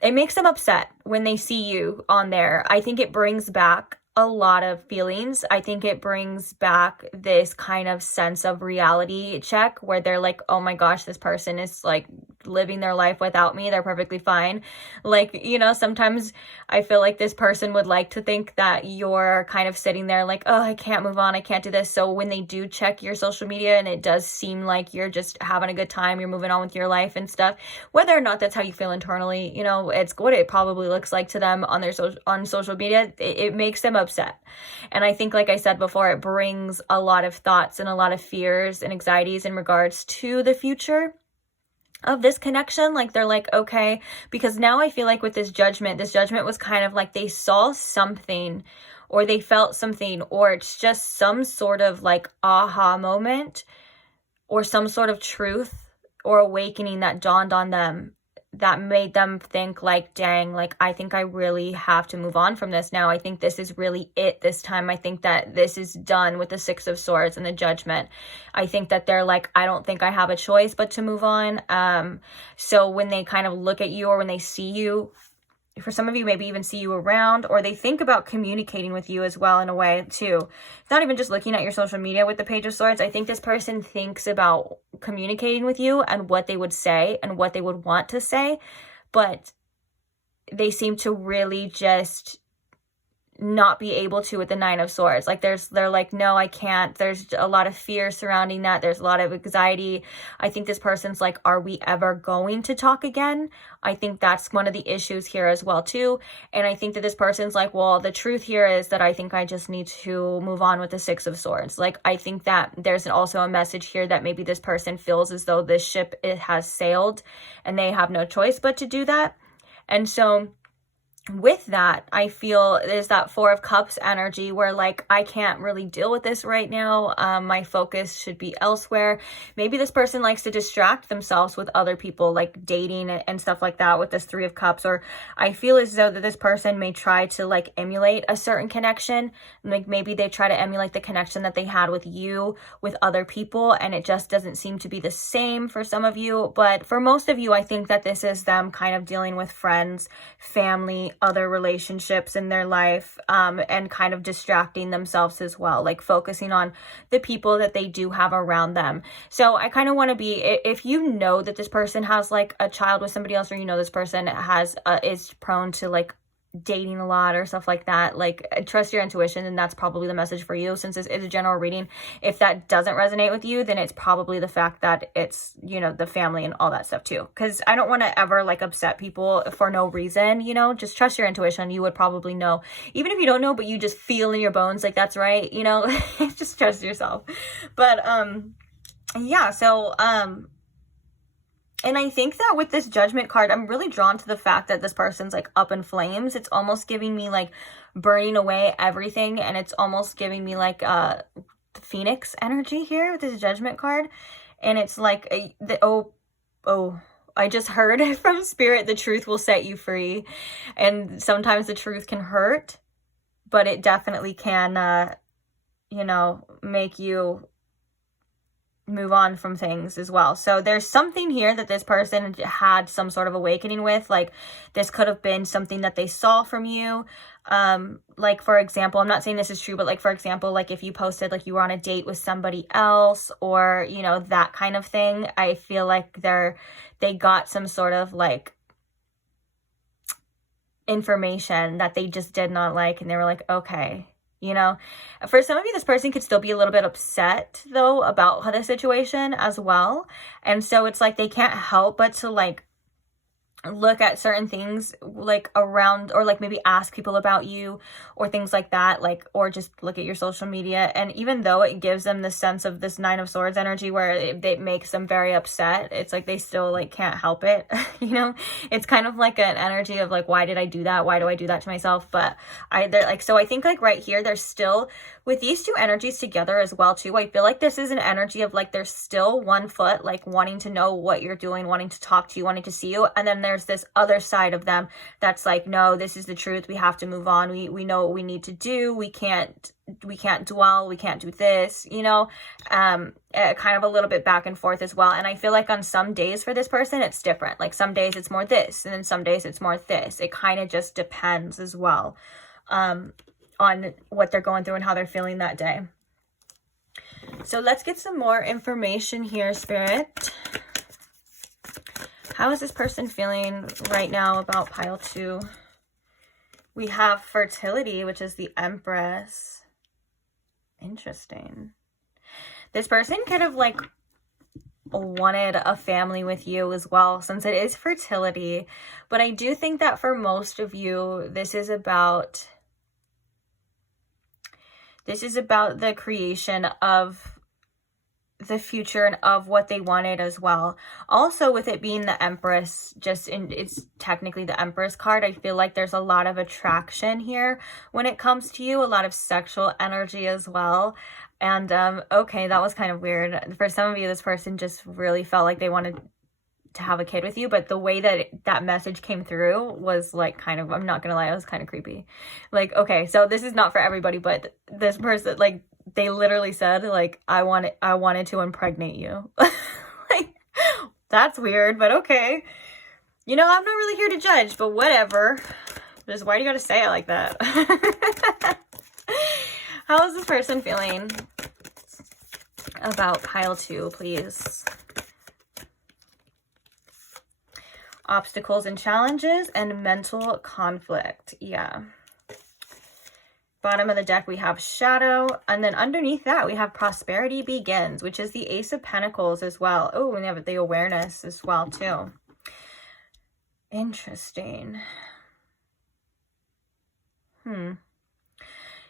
it makes them upset when they see you on there. I think it brings back a lot of feelings. I think it brings back this kind of sense of reality check where they're like, oh my gosh, this person is like living their life without me. They're perfectly fine. Like, you know, sometimes I feel like this person would like to think that you're kind of sitting there like, oh, I can't move on. I can't do this. So when they do check your social media and it does seem like you're just having a good time, you're moving on with your life and stuff, whether or not that's how you feel internally, you know, it's what it probably looks like to them on their social media. It makes them upset. And I think, like I said before, it brings a lot of thoughts and a lot of fears and anxieties in regards to the future. of this connection. Like they're like, okay, because now I feel like with this judgment was kind of like they saw something or they felt something, or it's just some sort of like aha moment or some sort of truth or awakening that dawned on them that made them think like, dang, like I think I really have to move on from this now. I think this is really it this time. I think that this is done with the Six of Swords and the Judgment. I think that they're like, I don't think I have a choice but to move on. So when they kind of look at you, or when they see you, for some of you, maybe even see you around, or they think about communicating with you as well in a way too. It's not even just looking at your social media with the Page of Swords. I think this person thinks about communicating with you and what they would say and what they would want to say, but they seem to really just not be able to with the Nine of Swords. Like they're like, no, I can't. There's a lot of fear surrounding that. There's a lot of anxiety. I think this person's like, are we ever going to talk again? I think that's one of the issues here as well too. And I think that this person's like, well, the truth here is that I think I just need to move on with the Six of Swords. Like I think that there's also a message here that maybe this person feels as though this ship, it has sailed and they have no choice but to do that. And so with that, I feel there's that Four of Cups energy where like, I can't really deal with this right now. My focus should be elsewhere. Maybe this person likes to distract themselves with other people, like dating and stuff like that with this Three of Cups. Or I feel as though that this person may try to like emulate a certain connection. Like maybe they try to emulate the connection that they had with you, with other people, and it just doesn't seem to be the same for some of you. But for most of you, I think that this is them kind of dealing with friends, family, other relationships in their life, and kind of distracting themselves as well, like focusing on the people that they do have around them. So I kind of want to be, if you know that this person has like a child with somebody else, or you know this person has is prone to like dating a lot or stuff like that, like trust your intuition, and that's probably the message for you, since this is a general reading. If that doesn't resonate with you, then it's probably the fact that it's, you know, the family and all that stuff too, because I don't want to ever like upset people for no reason, you know. Just trust your intuition. You would probably know, even if you don't know, but you just feel in your bones like that's right, you know. Just trust yourself. But yeah, so and I think that with this Judgment card, I'm really drawn to the fact that this person's like up in flames. It's almost giving me like burning away everything. And it's almost giving me like Phoenix energy here with this Judgment card. And it's like, I just heard from Spirit, the truth will set you free. And sometimes the truth can hurt, but it definitely can, you know, make you move on from things as well. So there's something here that this person had some sort of awakening with. Like this could have been something that they saw from you. Like for example, I'm not saying this is true, but like for example, like if you posted like you were on a date with somebody else, or you know, that kind of thing, I feel like they got some sort of like information that they just did not like, and they were like, okay. You know, for some of you, this person could still be a little bit upset though about the situation as well. And so it's like they can't help but to like look at certain things like around, or like maybe ask people about you or things like that, like, or just look at your social media. And even though it gives them the sense of this Nine of Swords energy where it makes them very upset, it's like they still like can't help it. You know, it's kind of like an energy of like, why did I do that? Why do I do that to myself? But they're like, so I think like right here, there's still, with these two energies together as well too, I feel like this is an energy of like, there's still one foot, like wanting to know what you're doing, wanting to talk to you, wanting to see you. And then there's this other side of them that's like, no, this is the truth. We have to move on. We know what we need to do. We can't dwell. We can't do this, you know, kind of a little bit back and forth as well. And I feel like on some days for this person, it's different. Like some days it's more this, and then some days it's more this. It kind of just depends as well. On what they're going through and how they're feeling that day. So let's get some more information here, Spirit. How is this person feeling right now about pile 2? We have fertility, which is the Empress. Interesting. This person could have like wanted a family with you as well, since it is fertility. But I do think that for most of you, this is about the creation of the future and of what they wanted as well. Also, with it being the Empress, it's technically the Empress card, I feel like there's a lot of attraction here when it comes to you, a lot of sexual energy as well. And okay, that was kind of weird. For some of you, this person just really felt like they wanted to have a kid with you, but the way that that message came through was like kind of, I'm not gonna lie, it was kind of creepy. Like, okay, so this is not for everybody, but this person, like, they literally said, like, I wanted to impregnate you. Like, that's weird, but okay. You know, I'm not really here to judge, but whatever. Just, why do you gotta say it like that? How is this person feeling about pile 2, please? Obstacles and challenges and mental conflict. Yeah. Bottom of the deck, we have shadow. And then underneath that, we have prosperity begins, which is the Ace of Pentacles as well. Oh, and we have the awareness as well, too. Interesting.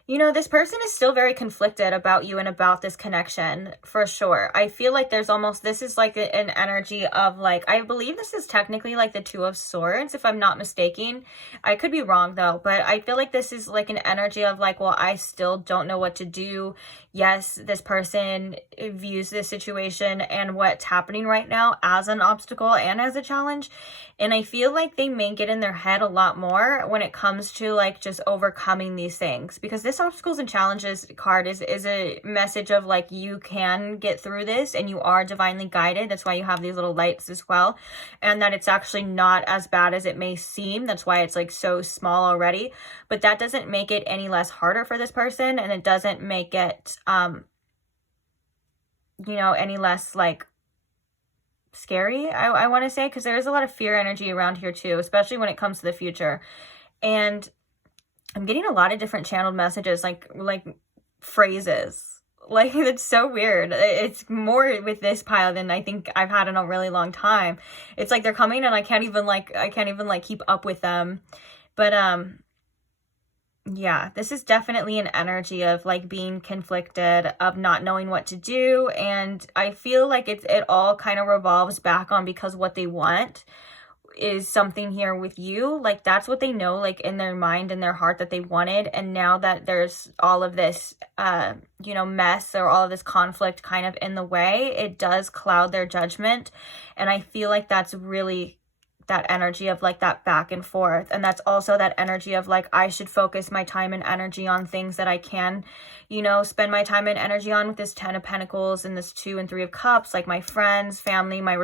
You know, this person is still very conflicted about you and about this connection, for sure. I feel like there's almost, this is like an energy of like, I believe this is technically like the Two of Swords, if I'm not mistaken. I could be wrong though, but I feel like this is like an energy of like, well, I still don't know what to do. Yes, this person views this situation and what's happening right now as an obstacle and as a challenge. And I feel like they may get in their head a lot more when it comes to like just overcoming these things, because this obstacles and challenges card is a message of like, you can get through this and you are divinely guided. That's why you have these little lights as well. And that it's actually not as bad as it may seem. That's why it's like so small already, but that doesn't make it any less harder for this person. And it doesn't make it, you know, any less like scary, I want to say, because there is a lot of fear energy around here too, especially when it comes to the future. And I'm getting a lot of different channeled messages, like phrases. Like, it's so weird. It's more with this pile than I think I've had in a really long time. It's like they're coming and I can't even keep up with them. But yeah, this is definitely an energy of like being conflicted, of not knowing what to do. And I feel like it all kind of revolves back on, because what they want is something here with you. Like, that's what they know, like in their mind and their heart, that they wanted. And now that there's all of this, you know, mess or all of this conflict kind of in the way, it does cloud their judgment. And I feel like that's really that energy of like that back and forth. And that's also that energy of like, I should focus my time and energy on things that I can, you know, spend my time and energy on, with this 10 of Pentacles and this 2 and 3 of Cups, like my friends, family, my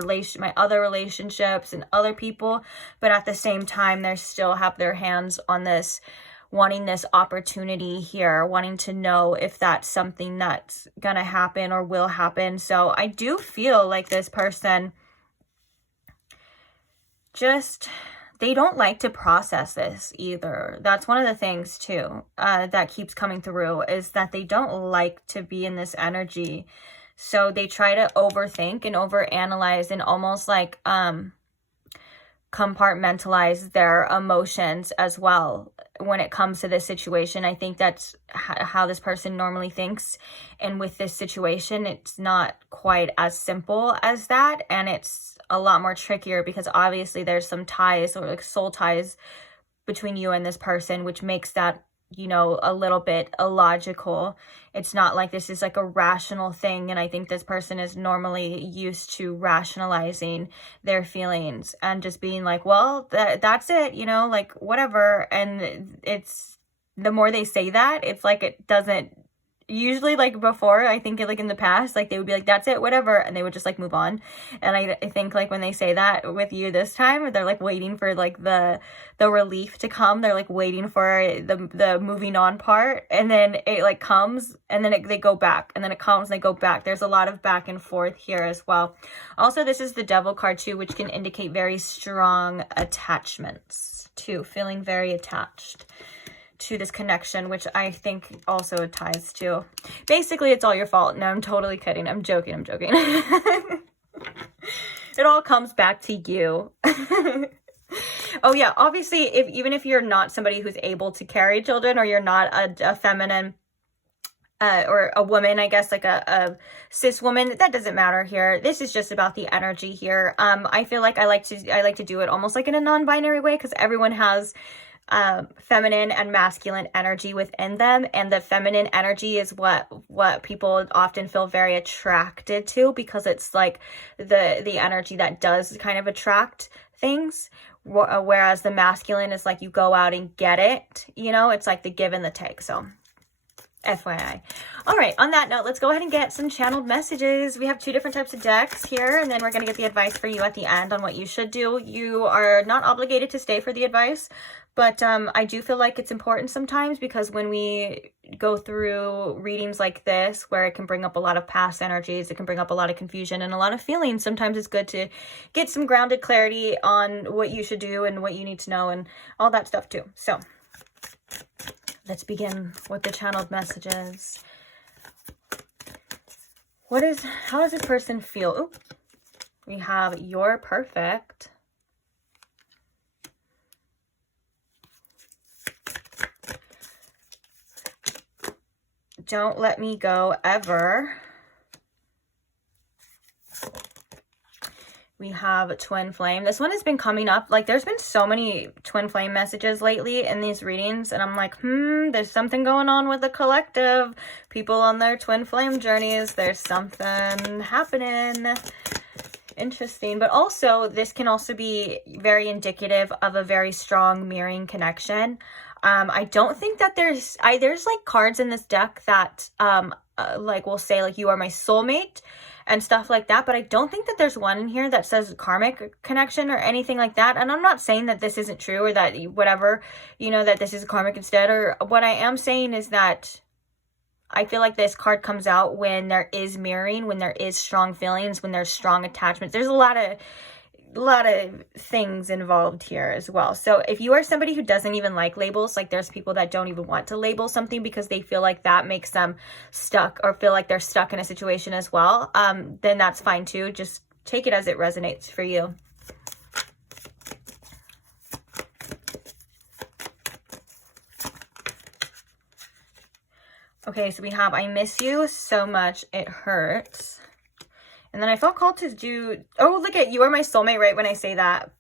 other relationships and other people. But at the same time, they still have their hands on this, wanting this opportunity here, wanting to know if that's something that's gonna happen or will happen. So I do feel like this person just, they don't like to process this either. That's one of the things too, that keeps coming through, is that they don't like to be in this energy. So they try to overthink and overanalyze and almost like compartmentalize their emotions as well when it comes to this situation. I think that's how this person normally thinks. And with this situation, it's not quite as simple as that. And it's a lot more trickier, because obviously there's some ties, or like soul ties, between you and this person, which makes that, you know, a little bit illogical. It's not like this is like a rational thing. And I think this person is normally used to rationalizing their feelings and just being like, well, that's it, you know, like whatever. And it's, the more they say that, it's like it doesn't, usually like before, I think like in the past, like they would be like, that's it, whatever, and they would just like move on. And I think like when they say that with you this time, they're like waiting for like the relief to come. They're like waiting for the moving on part, and then it like comes, and then they go back, and then it comes and they go back. There's a lot of back and forth here as well. Also, this is the Devil card too, which can indicate very strong attachments too, feeling very attached to this connection, which I think also ties to, basically it's all your fault. No, I'm totally kidding. I'm joking. It all comes back to you. Oh yeah, obviously, even if you're not somebody who's able to carry children, or you're not a feminine or a woman, I guess, like a cis woman. That doesn't matter here. This is just about the energy here. I feel like I like to do it almost like in a non-binary way, because everyone has feminine and masculine energy within them, and the feminine energy is what people often feel very attracted to, because it's like the energy that does kind of attract things, whereas the masculine is like you go out and get it, you know, it's like the give and the take. So FYI. All right, on that note, let's go ahead and get some channeled messages. We have 2 different types of decks here, and then we're going to get the advice for you at the end on what you should do. You are not obligated to stay for the advice, but I do feel like it's important sometimes, because when we go through readings like this, where it can bring up a lot of past energies, it can bring up a lot of confusion and a lot of feelings, sometimes it's good to get some grounded clarity on what you should do and what you need to know and all that stuff too. So let's begin with the channeled messages. How does this person feel? Ooh, we have you're perfect. Don't let me go ever. We have twin flame. This one has been coming up. Like, there's been so many twin flame messages lately in these readings, and I'm like, there's something going on with the collective. People on their twin flame journeys. There's something happening. Interesting. But also, this can also be very indicative of a very strong mirroring connection. I don't think that there's like cards in this deck that like will say like you are my soulmate and stuff like that, but I don't think that there's one in here that says karmic connection or anything like that. And I'm not saying that this isn't true, or that whatever, you know, that this is karmic instead, or what I am saying is that I feel like this card comes out when there is mirroring, when there is strong feelings, when there's strong attachments. There's a lot of things involved here as well. So if you are somebody who doesn't even like labels, like there's people that don't even want to label something because they feel like that makes them stuck, or feel like they're stuck in a situation as well, then that's fine too. Just take it as it resonates for you. Okay, so we have I miss you so much it hurts. And then I felt called to do, oh, look at you are my soulmate right when I say that,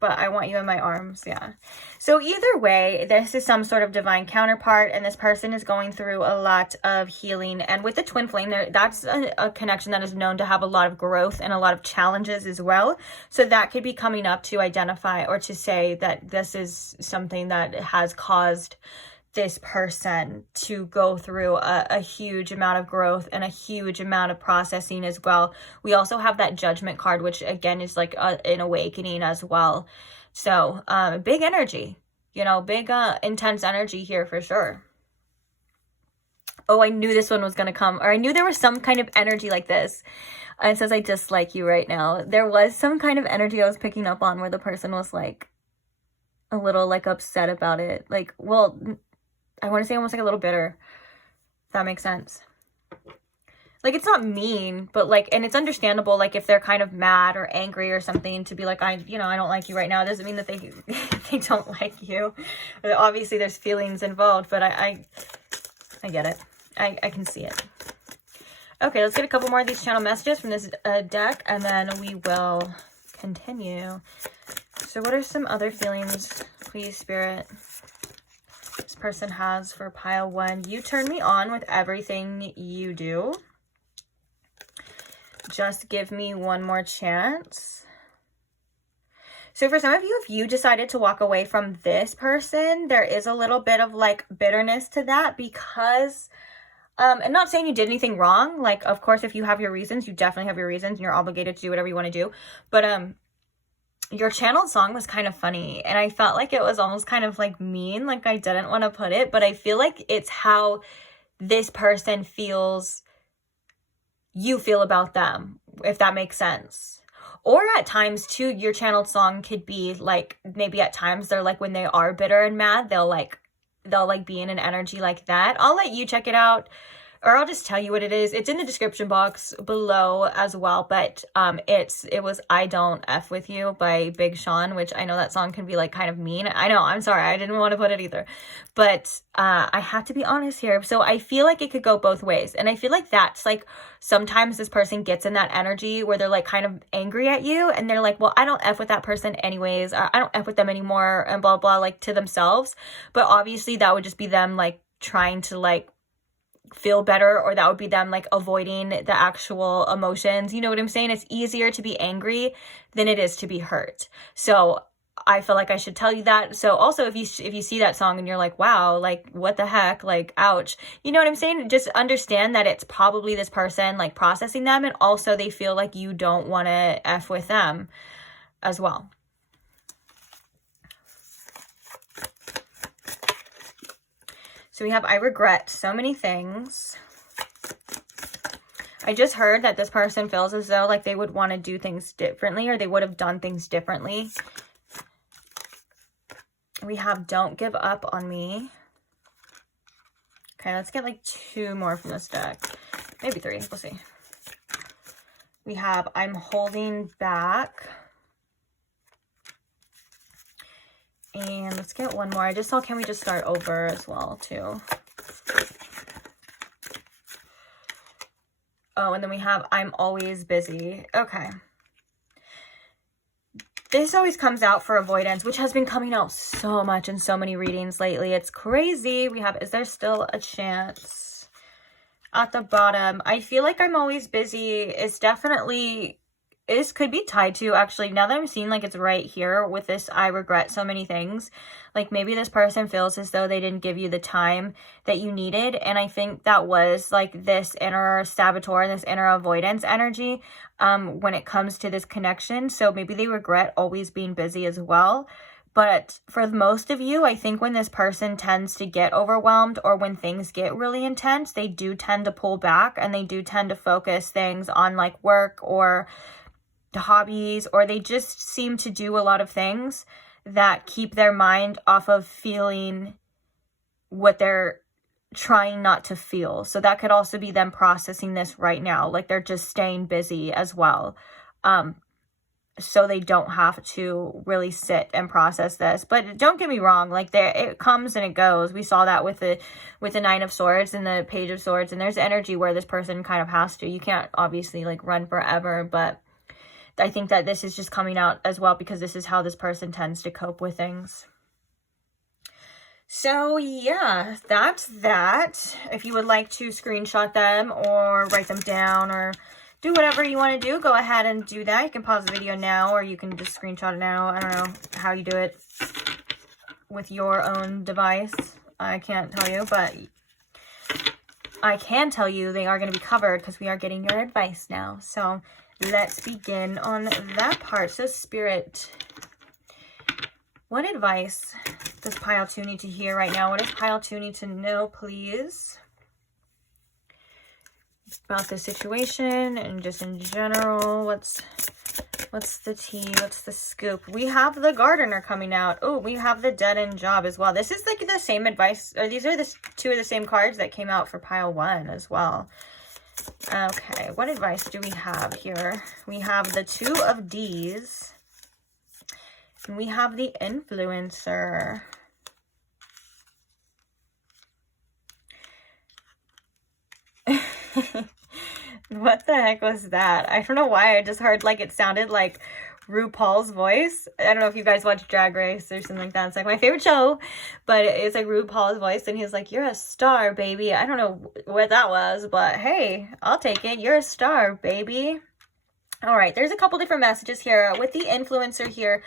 but I want you in my arms. Yeah. So either way, this is some sort of divine counterpart, and this person is going through a lot of healing. And with the twin flame, that's a connection that is known to have a lot of growth and a lot of challenges as well. So that could be coming up to identify or to say that this is something that has caused this person to go through a huge amount of growth and a huge amount of processing as well. We also have that judgment card, which again is like an awakening as well. So big energy, you know, big intense energy here for sure. Oh, I knew this one was going to come, or I knew there was some kind of energy like this. It says I dislike you right now. There was some kind of energy I was picking up on where the person was like a little like upset about it. Like, well, I want to say almost like a little bitter, if that makes sense. Like, it's not mean, but like, and it's understandable, like if they're kind of mad or angry or something, to be like, I don't like you right now. It doesn't mean that they don't like you. Obviously there's feelings involved, but I get it. I can see it. Okay, let's get a couple more of these channel messages from this deck, and then we will continue. So what are some other feelings, please, Spirit, this person has for pile 1? You turn me on with everything you do. Just give me one more chance. So for some of you, if you decided to walk away from this person, there is a little bit of like bitterness to that, because I'm not saying you did anything wrong. Like, of course, if you have your reasons, you definitely have your reasons and you're obligated to do whatever you want to do. But your channeled song was kind of funny, and I felt like it was almost kind of like mean, like I didn't want to put it, but I feel like it's how this person feels you feel about them, if that makes sense. Or at times too, your channeled song could be like, maybe at times they're like, when they are bitter and mad, they'll be in an energy like that. I'll let you check it out. or I'll just tell you what it is. It's in the description box below as well, but it was I Don't F With You by Big Sean, which I know that song can be like kind of mean. I know, I'm sorry, I didn't want to put it either, but I have to be honest here. So I feel like it could go both ways, and I feel like that's like sometimes this person gets in that energy where they're like kind of angry at you, and they're like, well, I don't F with that person anyways, or I don't F with them anymore, and blah blah, like to themselves. But obviously that would just be them like trying to like feel better, or that would be them like avoiding the actual emotions. You know what I'm saying? It's easier to be angry than it is to be hurt. So I feel like I should tell you that. So also if you see that song and you're like, wow, like what the heck, like ouch, you know what I'm saying? Just understand that it's probably this person like processing them, and also they feel like you don't want to F with them as well. So we have, I regret so many things. I just heard that this person feels as though like they would want to do things differently, or they would have done things differently. We have, don't give up on me. Okay, let's get like 2 more from this deck. Maybe 3, we'll see. We have, I'm holding back. And let's get 1 more. I just saw, can we just start over as well, too? Oh, and then we have, I'm always busy. Okay. This always comes out for avoidance, which has been coming out so much in so many readings lately. It's crazy. We have, is there still a chance? At the bottom, I feel like I'm always busy. It's definitely... This could be tied to, actually, now that I'm seeing like it's right here with this, I regret so many things. Like maybe this person feels as though they didn't give you the time that you needed. And I think that was like this inner saboteur and this inner avoidance energy when it comes to this connection. So maybe they regret always being busy as well. But for most of you, I think when this person tends to get overwhelmed, or when things get really intense, they do tend to pull back, and they do tend to focus things on like work or hobbies, or they just seem to do a lot of things that keep their mind off of feeling what they're trying not to feel. So that could also be them processing this right now, like they're just staying busy as well, so they don't have to really sit and process this. But don't get me wrong, like it comes and it goes. We saw that with the 9 of Swords and the Page of Swords, and there's energy where this person kind of has to. You can't obviously like run forever, but I think that this is just coming out as well because this is how this person tends to cope with things. So yeah, that's that. If you would like to screenshot them or write them down or do whatever you want to do, go ahead and do that. You can pause the video now, or you can just screenshot it now. I don't know how you do it with your own device. I can't tell you, but I can tell you they are going to be covered because we are getting your advice now. So let's begin on that part. So Spirit, what advice does Pile 2 need to hear right now? What does Pile 2 need to know, please, about the situation and just in general? What's the tea? What's the scoop? We have the Gardener coming out. Oh, we have the Dead End Job as well. This is like the same advice, or these are the 2 of the same cards that came out for Pile 1 as well. Okay, what advice do we have here? We have the 2 of D's, and we have the Influencer. What the heck was that? I don't know why, I just heard like it sounded like RuPaul's voice. I don't know if you guys watch Drag Race or something like that. It's like my favorite show, but it's like RuPaul's voice, and he's like, you're a star, baby. I don't know what that was, but hey, I'll take it. You're a star, baby. All right, there's a couple different messages here. With the Influencer here,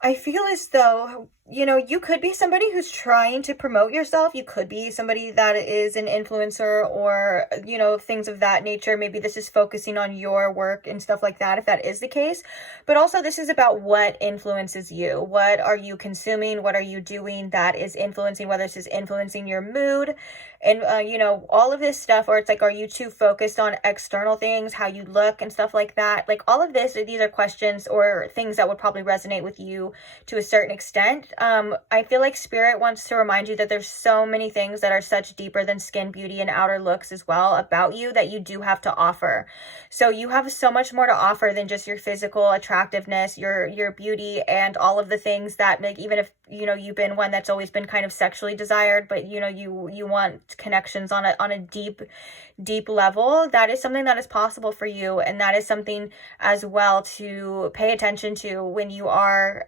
I feel as though, you know, you could be somebody who's trying to promote yourself. You could be somebody that is an influencer, or, you know, things of that nature. Maybe this is focusing on your work and stuff like that, if that is the case. But also this is about what influences you. What are you consuming? What are you doing that is influencing, whether this is influencing your mood and, you know, all of this stuff, or it's like, are you too focused on external things, how you look and stuff like that? Like all of this, these are questions or things that would probably resonate with you to a certain extent. I feel like Spirit wants to remind you that there's so many things that are such deeper than skin, beauty, and outer looks as well about you that you do have to offer. So you have so much more to offer than just your physical attractiveness, your beauty, and all of the things that, like, even if, you know, you've been one that's always been kind of sexually desired, but, you know, you want connections on a deep level, that is something that is possible for you. And that is something as well to pay attention to when you are,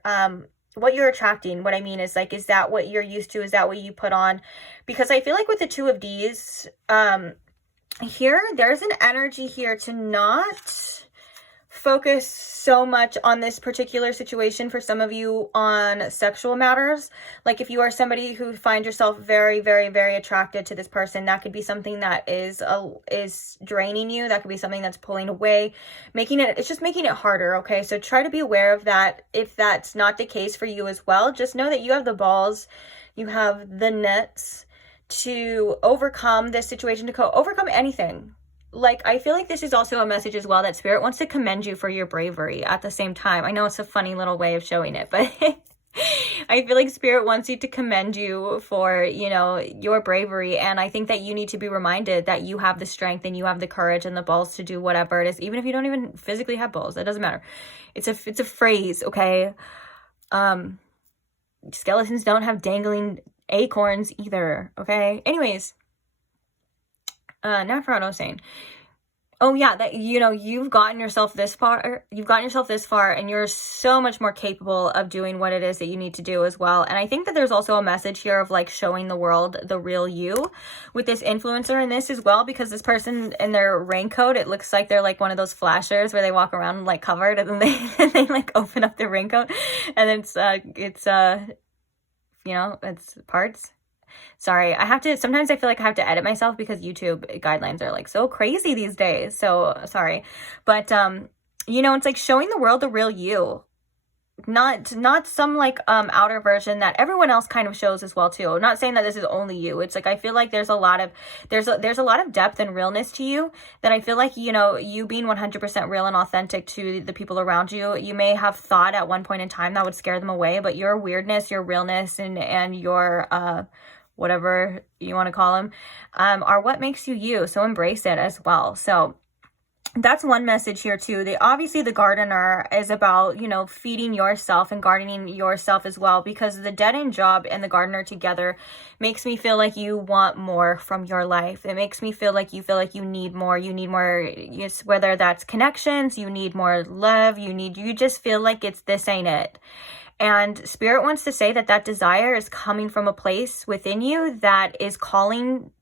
what you're attracting. What I mean is, like, is that what you're used to? Is that what you put on? Because I feel like with the Two of D's, here, there's an energy here to not focus so much on this particular situation for some of you on sexual matters. Like, if you are somebody who finds yourself very, very, very attracted to this person, that could be something that is draining you. That could be something that's pulling away, it's just making it harder. Okay, so try to be aware of that. If that's not the case for you as well, just know that you have the balls, you have the nuts to overcome this situation, to overcome anything. Like, I feel like this is also a message as well that Spirit wants to commend you for your bravery at the same time. I know it's a funny little way of showing it, but I feel like Spirit wants you to commend you for, you know, your bravery. And I think that you need to be reminded that you have the strength and you have the courage and the balls to do whatever it is, even if you don't even physically have balls. That doesn't matter. It's a phrase, okay? Skeletons don't have dangling acorns either, okay? Anyways, now for what I was saying. Oh yeah, that, you know, you've gotten yourself this far, and you're so much more capable of doing what it is that you need to do as well. And I think that there's also a message here of, like, showing the world the real you with this influencer in this as well, because this person in their raincoat, it looks like they're like one of those flashers where they walk around like covered, and then they like open up their raincoat, and it's you know, it's parts. Sorry, sometimes I feel like I have to edit myself because YouTube guidelines are like so crazy these days. So sorry. But, you know, it's like showing the world the real you. Not some like outer version that everyone else kind of shows as well too. I'm not saying that this is only you. It's like I feel like there's a lot of depth and realness to you that I feel like, you know, you being 100% real and authentic to the people around you. You may have thought at one point in time that would scare them away, but your weirdness, your realness, and your whatever you want to call them, are what makes you you. So embrace it as well. So that's one message here too. Obviously the gardener is about, you know, feeding yourself and gardening yourself as well, because the dead end job and the gardener together makes me feel like you want more from your life. It makes me feel like you need more. You need more, yes, whether that's connections, you need more love, you just feel like this ain't it. And Spirit wants to say that desire is coming from a place within you that is calling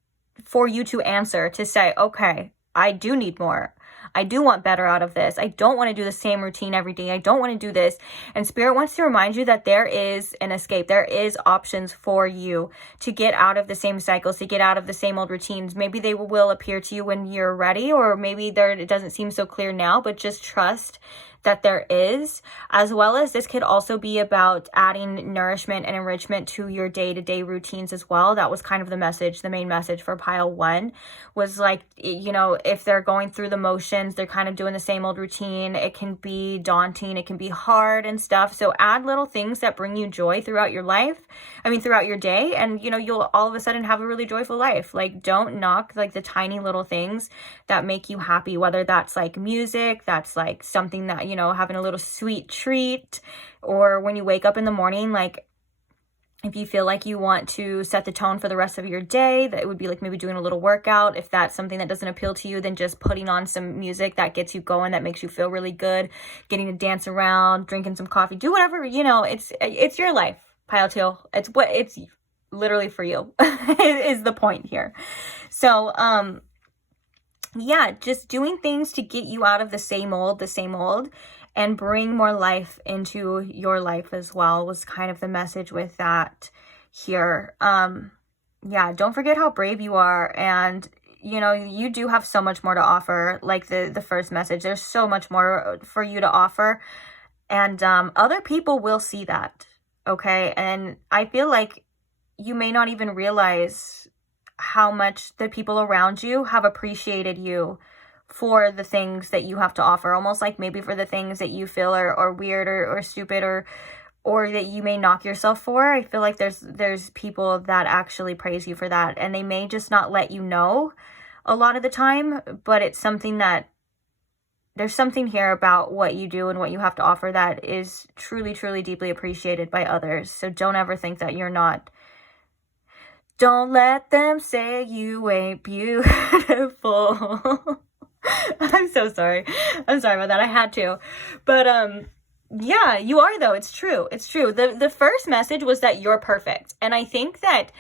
for you to answer, to say, okay, I do need more. I do want better out of this. I don't want to do the same routine every day. I don't want to do this. And Spirit wants to remind you that there is an escape. There is options for you to get out of the same cycles, to get out of the same old routines. Maybe they will appear to you when you're ready, or maybe it doesn't seem so clear now, but just trust that there is, as well as this could also be about adding nourishment and enrichment to your day-to-day routines as well. That was kind of the main message for pile 1 was like, you know, if they're going through the motions, they're kind of doing the same old routine. It can be daunting, it can be hard and stuff. So add little things that bring you joy throughout your day, and, you know, you'll all of a sudden have a really joyful life. Like, don't knock like the tiny little things that make you happy, whether that's like music, that's like something that, you know, having a little sweet treat, or when you wake up in the morning, like if you feel like you want to set the tone for the rest of your day, that it would be like maybe doing a little workout. If that's something that doesn't appeal to you, then just putting on some music that gets you going, that makes you feel really good, getting to dance around, drinking some coffee, do whatever, you know, it's your life, pile 2. It's literally for you is the point here. So, yeah, just doing things to get you out of the same old, and bring more life into your life as well was kind of the message with that here. Yeah, don't forget how brave you are, and, you know, you do have so much more to offer. Like the first message, there's so much more for you to offer, and other people will see that, okay? And I feel like you may not even realize how much the people around you have appreciated you for the things that you have to offer, almost like maybe for the things that you feel are weird or stupid or that you may knock yourself for. I feel like there's people that actually praise you for that, and they may just not let you know a lot of the time, but it's something that there's something here about what you do and what you have to offer that is truly, truly deeply appreciated by others. So don't ever think that you're not. Don't let them say you ain't beautiful. I'm so sorry. I'm sorry about that. I had to. But yeah, you are though. It's true. It's true. The first message was that you're perfect. And I think that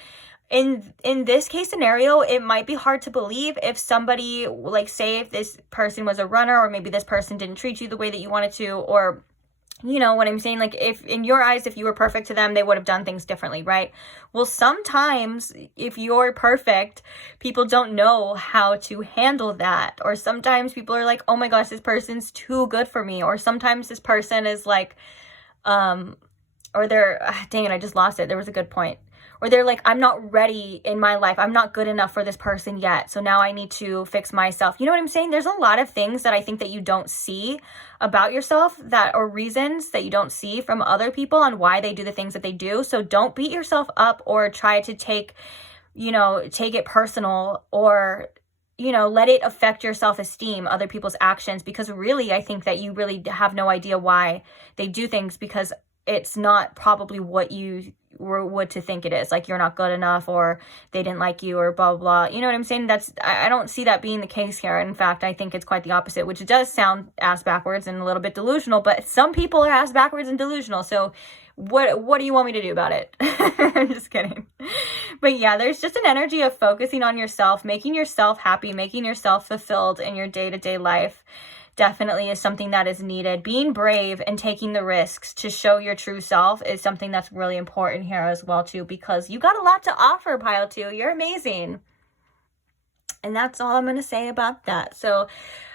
in this case scenario, it might be hard to believe if somebody, like, say if this person was a runner, or maybe this person didn't treat you the way that you wanted to, or you know what I'm saying? Like, if in your eyes, if you were perfect to them, they would have done things differently, right? Well, sometimes if you're perfect, people don't know how to handle that. Or sometimes people are like, oh my gosh, this person's too good for me. Or sometimes this person is like, or they're, dang it, I just lost it. There was a good point. Or they're like, I'm not ready in my life. I'm not good enough for this person yet. So now I need to fix myself. You know what I'm saying? There's a lot of things that I think that you don't see about yourself, that, or reasons that you don't see from other people on why they do the things that they do. So don't beat yourself up or try to take it personal, or, let it affect your self-esteem, other people's actions, because really, I think that you really have no idea why they do things, because it's not probably what you would to think it is. Like, you're not good enough, or they didn't like you, or blah, blah, blah. You know what I'm saying? I don't see that being the case here. In fact, I think it's quite the opposite, which does sound ass backwards and a little bit delusional, but some people are ass backwards and delusional. So what do you want me to do about it? I'm just kidding. But yeah, there's just an energy of focusing on yourself, making yourself happy, making yourself fulfilled in your day-to-day life. Definitely is something that is needed. Being brave and taking the risks to show your true self is something that's really important here as well too, because you got a lot to offer, pile 2. You're amazing. And that's all I'm going to say about that. So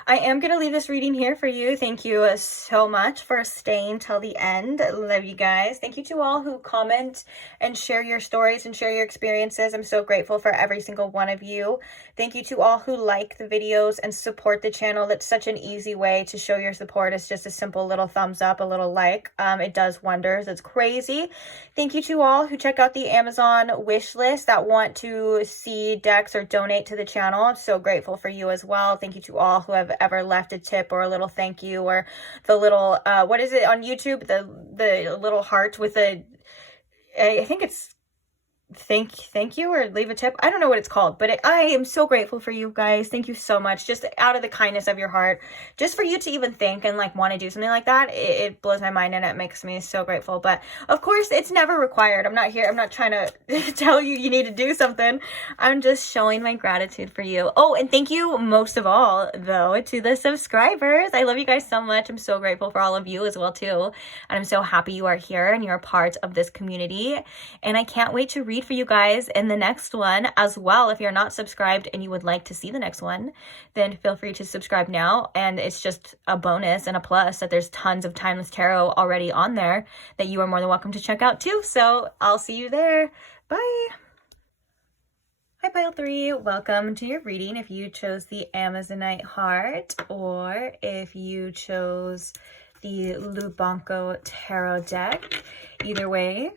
I am going to leave this reading here for you. Thank you so much for staying till the end. I love you guys. Thank you to all who comment and share your stories and share your experiences. I'm so grateful for every single one of you. Thank you to all who like the videos and support the channel. That's such an easy way to show your support. It's just a simple little thumbs up, a little like. It does wonders. It's crazy. Thank you to all who check out the Amazon wish list that want to see decks or donate to the channel. I'm so grateful for you as well. Thank you to all who have ever left a tip or a little thank you, or the little what is it on YouTube, the little heart with a, I think it's thank you, or leave a tip. I don't know what it's called, but I am so grateful for you guys. Thank you so much, just out of the kindness of your heart, just for you to even think and like want to do something like that. It blows my mind, and it makes me so grateful. But of course, it's never required. I'm not trying to tell you need to do something. I'm just showing my gratitude for you. Oh, and thank you most of all though to the subscribers. I love you guys so much. I'm so grateful for all of you as well too, and I'm so happy you are here and you're a part of this community, and I can't wait to read for you guys in the next one as well. If you're not subscribed and you would like to see the next one, then feel free to subscribe now. And it's just a bonus and a plus that there's tons of timeless tarot already on there that you are more than welcome to check out too. So I'll see you there. Bye. Hi, pile 3. Welcome to your reading. If you chose the Amazonite heart, or if you chose the Lubanko Tarot deck, either way,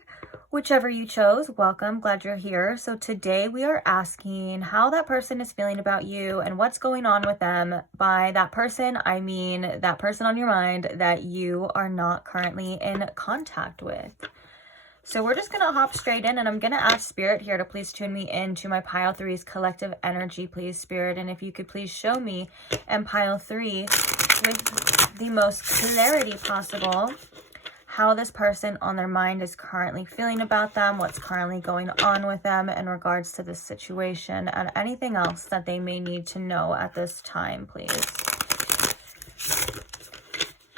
whichever you chose, welcome. Glad you're here. So today we are asking how that person is feeling about you and what's going on with them. By that person, I mean that person on your mind that you are not currently in contact with. So we're just going to hop straight in, and I'm going to ask Spirit here to please tune me into my pile 3's collective energy, please, Spirit. And if you could please show me and pile 3 with the most clarity possible how this person on their mind is currently feeling about them, what's currently going on with them in regards to this situation, and anything else that they may need to know at this time, please.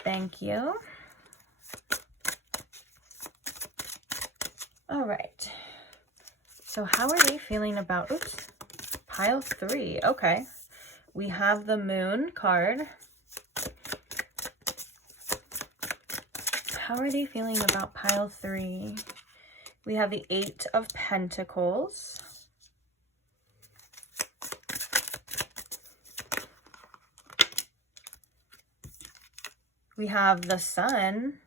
Thank you. All right. So how are they feeling about, oops, pile 3. Okay. We have the Moon card. How are they feeling about pile 3? We have the 8 of Pentacles. We have the Sun.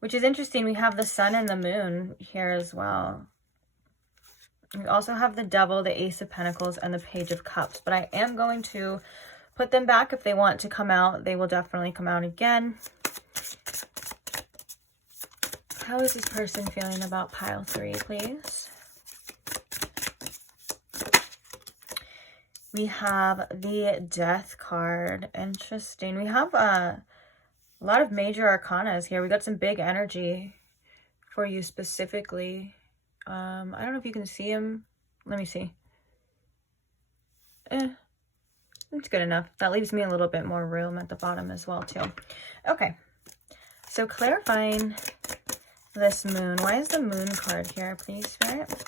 which is interesting. We have the sun and the moon here as well. We also have the devil, the ace of pentacles, and the page of cups. But I am going to put them back. If they want to come out, they will definitely come out again. How is this person feeling about pile 3, please? We have the death card. Interesting. We have a lot of major arcanas here. We got some big energy for you specifically. I don't know if you can see them. Let me see. It's good enough. That leaves me a little bit more room at the bottom as well, too. Okay. So clarifying this moon. Why is the moon card here, please, Spirit?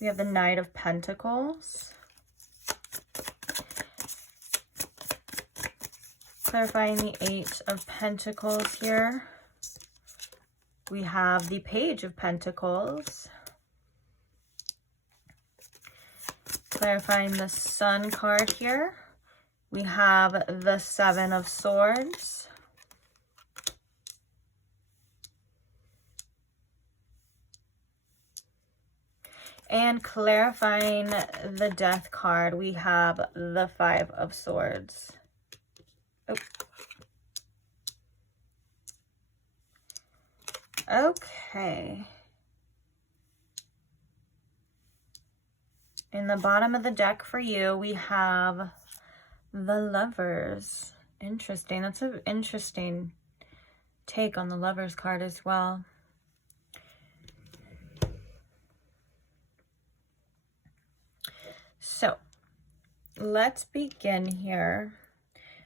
We have the Knight of Pentacles. Clarifying the Eight of Pentacles here. We have the Page of Pentacles. Clarifying the Sun card here. We have the Seven of Swords. And clarifying the Death card, we have the Five of Swords. Oh. Okay. In the bottom of the deck for you, we have the Lovers. Interesting. That's an interesting take on the Lovers card as well. So, let's begin here.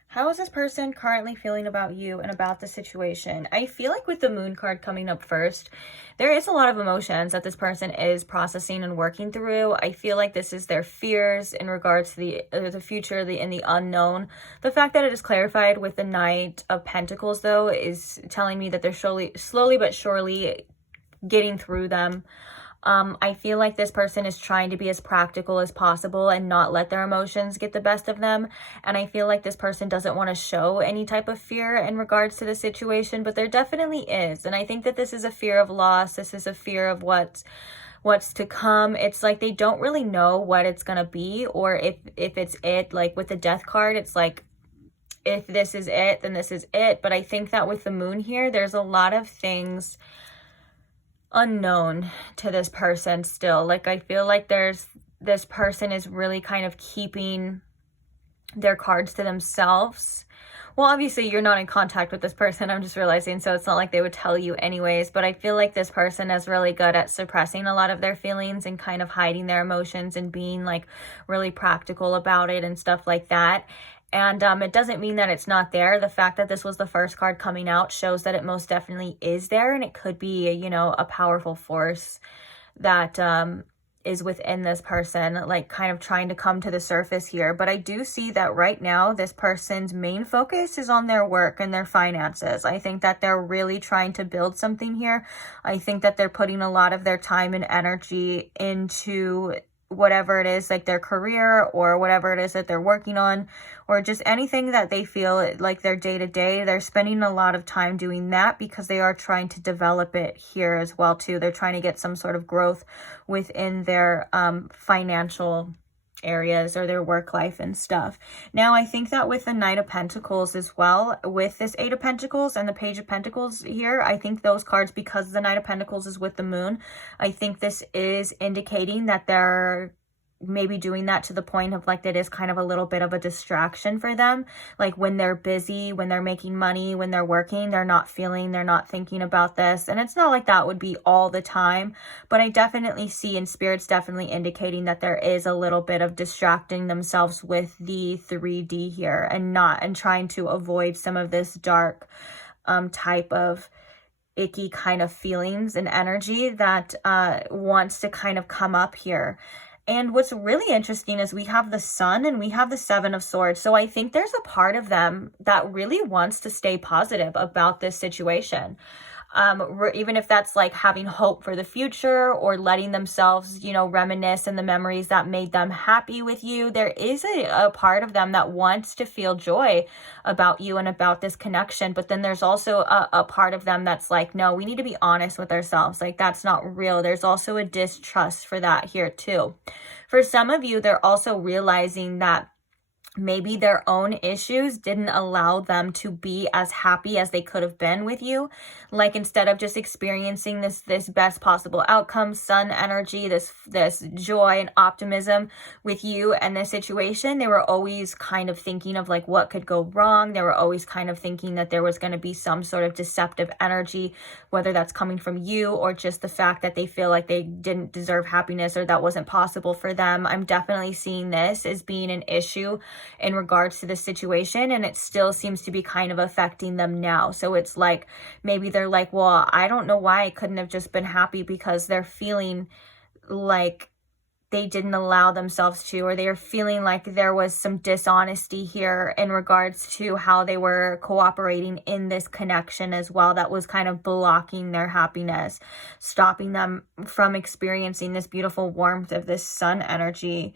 How is this person currently feeling about you and about the situation? I feel like with the Moon card coming up first, there is a lot of emotions that this person is processing and working through. I feel like this is their fears in regards to the future, and the unknown. The fact that it is clarified with the Knight of Pentacles, though, is telling me that they're slowly but surely getting through them. I feel like this person is trying to be as practical as possible and not let their emotions get the best of them. And I feel like this person doesn't want to show any type of fear in regards to the situation, but there definitely is. And I think that this is a fear of loss. This is a fear of what's to come. It's like they don't really know what it's going to be, or if it's it. Like with the Death card, it's like, if this is it, then this is it. But I think that with the Moon here, there's a lot of things unknown to this person still. Like I feel like this person is really kind of keeping their cards to themselves. Well, obviously you're not in contact with this person, I'm just realizing, so it's not like they would tell you anyways, but I feel like this person is really good at suppressing a lot of their feelings and kind of hiding their emotions and being like really practical about it and stuff like that. And it doesn't mean that it's not there. The fact that this was the first card coming out shows that it most definitely is there. And it could be, you know, a powerful force that is within this person, like kind of trying to come to the surface here. But I do see that right now, this person's main focus is on their work and their finances. I think that they're really trying to build something here. I think that they're putting a lot of their time and energy into whatever it is, like their career or whatever it is that they're working on, or just anything that they feel like their day-to-day, they're spending a lot of time doing that because they are trying to develop it here as well too. They're trying to get some sort of growth within their financial areas or their work life and stuff. Now, I think that with the Knight of Pentacles as well, with this Eight of Pentacles and the Page of Pentacles here, I think those cards, because the Knight of Pentacles is with the Moon, I think this is indicating that they're maybe doing that to the point of like that is kind of a little bit of a distraction for them. Like when they're busy, when they're making money, when they're working, they're not thinking about this. And it's not like that would be all the time, but I definitely see, and Spirit's definitely indicating that there is a little bit of distracting themselves with the 3D here and trying to avoid some of this dark type of icky kind of feelings and energy that wants to kind of come up here. And what's really interesting is we have the Sun and we have the Seven of Swords. So I think there's a part of them that really wants to stay positive about this situation. even if that's like having hope for the future or letting themselves, you know, reminisce in the memories that made them happy with you. There is a part of them that wants to feel joy about you and about this connection. But then there's also a part of them that's like, no, we need to be honest with ourselves. Like, that's not real. There's also a distrust for that here too. For some of you, they're also realizing that maybe their own issues didn't allow them to be as happy as they could have been with you. Like, instead of just experiencing this best possible outcome, sun energy, this joy and optimism with you and this situation, they were always kind of thinking of like what could go wrong. They were always kind of thinking that there was going to be some sort of deceptive energy, whether that's coming from you or just the fact that they feel like they didn't deserve happiness or that wasn't possible for them. I'm definitely seeing this as being an issue in regards to the situation, and it still seems to be kind of affecting them now. So it's like, maybe they're like, well, I don't know why I couldn't have just been happy, because they're feeling like they didn't allow themselves to, or they're feeling like there was some dishonesty here in regards to how they were cooperating in this connection as well, that was kind of blocking their happiness, stopping them from experiencing this beautiful warmth of this sun energy.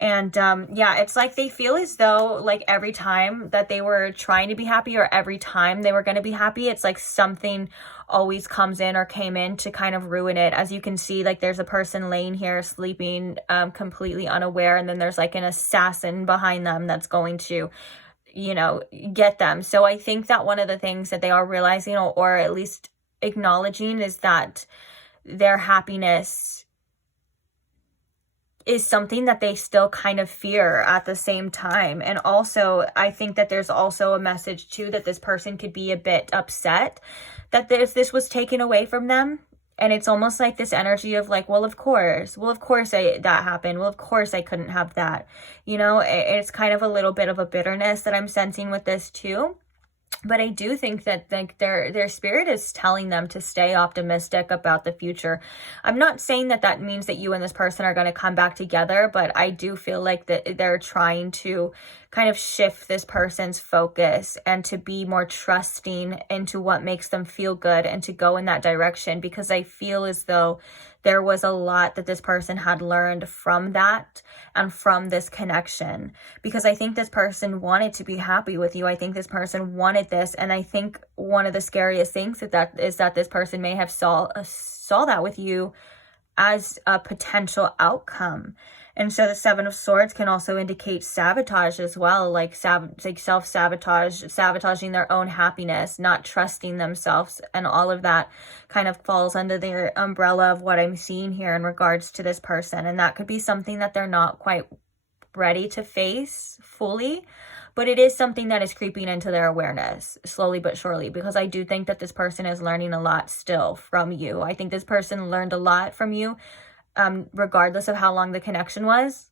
And yeah, it's like they feel as though like every time that they were trying to be happy, or every time they were going to be happy, it's like something always comes in or came in to kind of ruin it. As you can see, like there's a person laying here sleeping completely unaware, and then there's like an assassin behind them that's going to, you know, get them. So I think that one of the things that they are realizing, or at least acknowledging, is that their happiness is something that they still kind of fear at the same time. And also, I think that there's also a message too that this person could be a bit upset that this was taken away from them. And it's almost like this energy of like, well, of course that happened. Well, of course I couldn't have that. You know, it's kind of a little bit of a bitterness that I'm sensing with this too. But I do think that like their spirit is telling them to stay optimistic about the future. I'm not saying that that means that you and this person are going to come back together, but I do feel like that they're trying to kind of shift this person's focus and to be more trusting into what makes them feel good and to go in that direction, because I feel as though there was a lot that this person had learned from that and from this connection, because I think this person wanted to be happy with you. I think this person wanted this. And I think one of the scariest things is that this person may have saw that with you as a potential outcome. And so the Seven of Swords can also indicate sabotage as well, like self-sabotage, sabotaging their own happiness, not trusting themselves, and all of that kind of falls under the umbrella of what I'm seeing here in regards to this person. And that could be something that they're not quite ready to face fully, but it is something that is creeping into their awareness slowly but surely, because I do think that this person is learning a lot still from you. I think this person learned a lot from you, regardless of how long the connection was,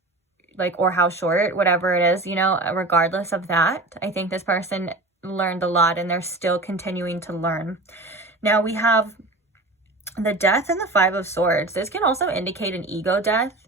like, or how short, whatever it is, you know, regardless of that, I think this person learned a lot, and they're still continuing to learn. Now we have the Death and the Five of Swords. This can also indicate an ego death.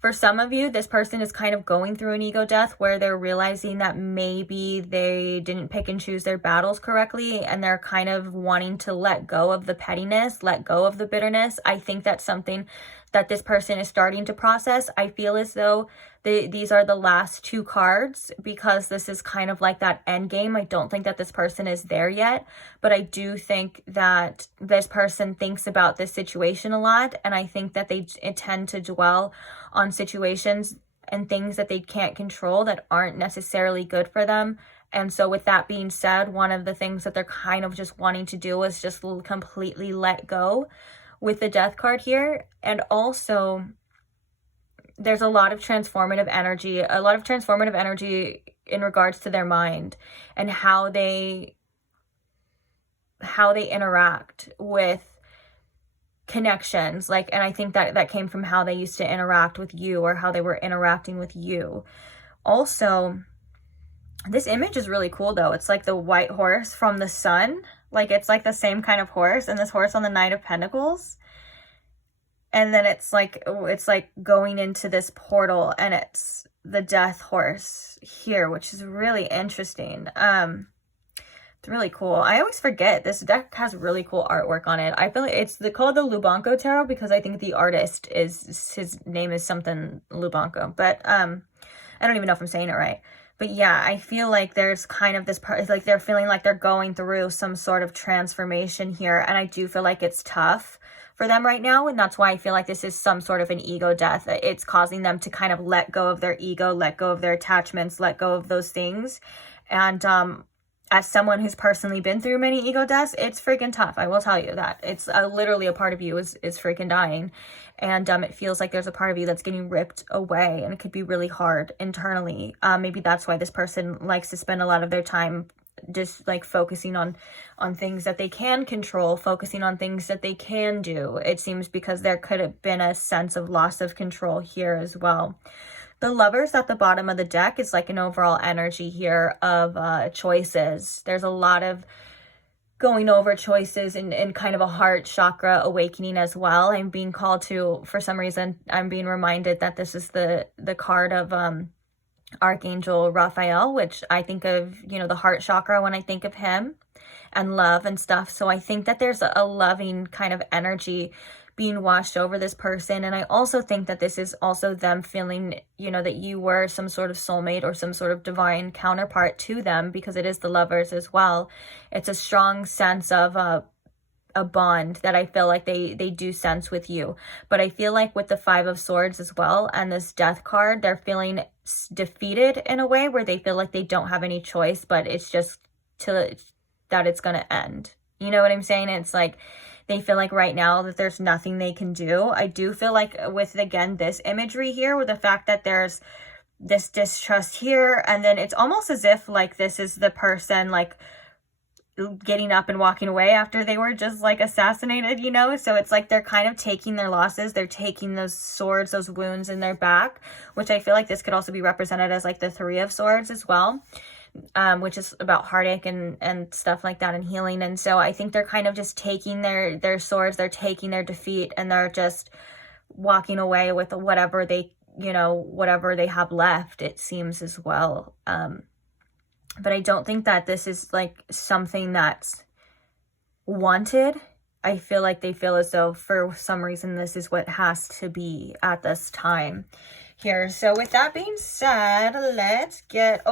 For some of you, this person is kind of going through an ego death where they're realizing that maybe they didn't pick and choose their battles correctly, and they're kind of wanting to let go of the pettiness, let go of the bitterness. I think that's something that this person is starting to process. I feel as though these are the last two cards, because this is kind of like that end game. I don't think that this person is there yet, but I do think that this person thinks about this situation a lot, and I think that they tend to dwell on situations and things that they can't control that aren't necessarily good for them. And so with that being said, one of the things that they're kind of just wanting to do is just completely let go with the Death card here. And also there's a lot of transformative energy in regards to their mind and how they interact with connections. Like, and I think that came from how they used to interact with you, or how they were interacting with you. Also, this image is really cool though. It's like the white horse from the sun. Like, it's like the same kind of horse, and this horse on the Knight of Pentacles. And then it's like going into this portal, and it's the Death horse here, which is really interesting. really cool. I always forget this deck has really cool artwork on it. I feel like it's called the Lubanko Tarot because I think the artist his name is something Lubanko, but I don't even know if I'm saying it right. But yeah, I feel like there's kind of this part, like they're feeling like they're going through some sort of transformation here, and I do feel like it's tough for them right now, and that's why I feel like this is some sort of an ego death. It's causing them to kind of let go of their ego, let go of their attachments, let go of those things. And as someone who's personally been through many ego deaths, it's freaking tough. I will tell you that. It's literally a part of you is freaking dying. And it feels like there's a part of you that's getting ripped away, and it could be really hard internally. Maybe that's why this person likes to spend a lot of their time just like focusing on things that they can control, focusing on things that they can do. It seems because there could have been a sense of loss of control here as well. The Lovers at the bottom of the deck is like an overall energy here of choices. There's a lot of going over choices and kind of a heart chakra awakening as well. I'm being called to, for some reason, I'm being reminded that this is the card of Archangel Raphael, which I think of, you know, the heart chakra when I think of him and love and stuff. So I think that there's a loving kind of energy being washed over this person. And I also think that this is also them feeling, you know, that you were some sort of soulmate or some sort of divine counterpart to them, because it is the Lovers as well. It's a strong sense of a bond that I feel like they do sense with you. But I feel like with the Five of Swords as well and this Death card, they're feeling defeated in a way where they feel like they don't have any choice, but it's just that it's going to end. You know what I'm saying? It's like they feel like right now that there's nothing they can do. I do feel like with, again, this imagery here, with the fact that there's this distrust here, and then it's almost as if like this is the person like getting up and walking away after they were just like assassinated, you know? So it's like they're kind of taking their losses, they're taking those swords, those wounds in their back, which I feel like this could also be represented as like the Three of Swords as well. Which is about heartache and stuff like that and healing. And so I think they're kind of just taking their swords, they're taking their defeat, and they're just walking away with whatever they, you know, whatever they have left, it seems as well. But I don't think that this is like something that's wanted. I feel like they feel as though for some reason this is what has to be at this time here. So with that being said, let's get,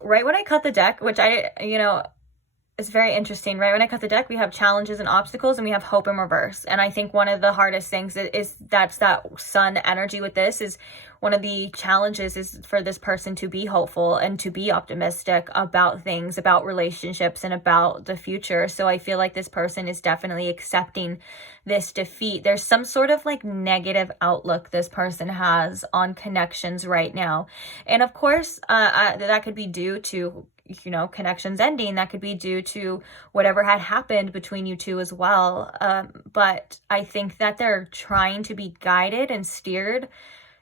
right when I cut the deck, which it's very interesting. Right when I cut the deck, we have challenges and obstacles, and we have hope in reverse. And I think one of the hardest things is that's that sun energy with this is one of the challenges is for this person to be hopeful and to be optimistic about things, about relationships, and about the future. So I feel like this person is definitely accepting this defeat. There's some sort of like negative outlook this person has on connections right now. And of course, that could be due to, you know, connections ending. That could be due to whatever had happened between you two as well. But I think that they're trying to be guided and steered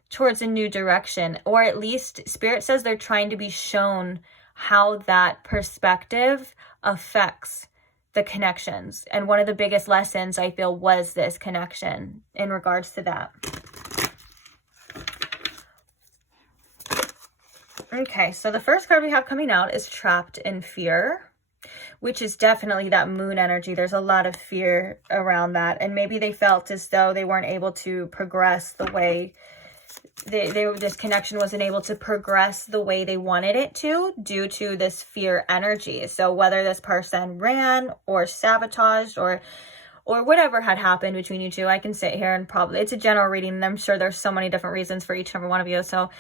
towards a new direction, or at least Spirit says they're trying to be shown how that perspective affects the connections. And one of the biggest lessons I feel was this connection in regards to that. Okay, so the first card we have coming out is Trapped in Fear, which is definitely that moon energy. There's a lot of fear around that. And maybe they felt as though they weren't able to progress the way this connection wasn't able to progress the way they wanted it to due to this fear energy. So whether this person ran or sabotaged or whatever had happened between you two, I can sit here and probably, it's a general reading, and I'm sure there's so many different reasons for each and every one of you. So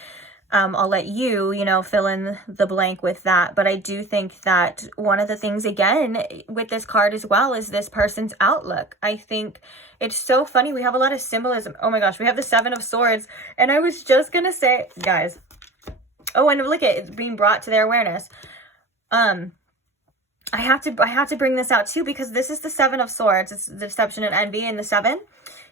I'll let you, fill in the blank with that. But I do think that one of the things, again, with this card as well, is this person's outlook. I think it's so funny. We have a lot of symbolism. Oh my gosh, we have the Seven of Swords. And I was just going to say, guys, and look at it, it's being brought to their awareness. I have to bring this out too, because this is the Seven of Swords. It's the deception and envy in the seven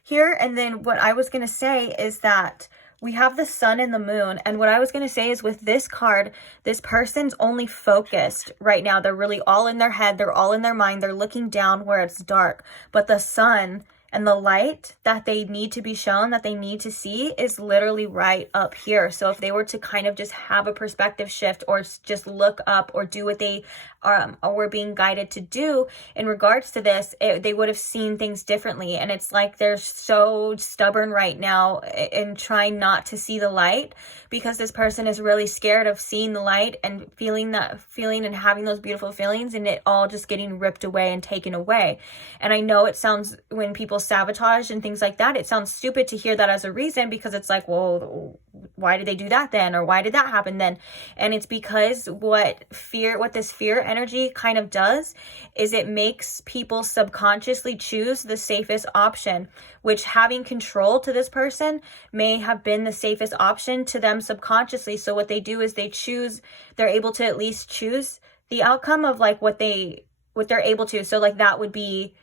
here. And then what I was going to say is that we have the sun and the moon. And what I was going to say is with this card, this person's only focused right now. They're really all in their head. They're all in their mind. They're looking down where it's dark. But the sun And the light that they need to be shown, that they need to see, is literally right up here. So if they were to kind of just have a perspective shift, or just look up, or do what they were being guided to do in regards to this, they would have seen things differently. And it's like they're so stubborn right now in trying not to see the light, because this person is really scared of seeing the light and feeling that feeling and having those beautiful feelings, and it all just getting ripped away and taken away. And I know it sounds, when people sabotage and things like that, it sounds stupid to hear that as a reason, because it's like, well, why did they do that then? Or why did that happen then? And it's because what this fear energy kind of does is it makes people subconsciously choose the safest option, which having control to this person may have been the safest option to them subconsciously. So what they do is they're able to at least choose the outcome of like what they're able to. So like that would be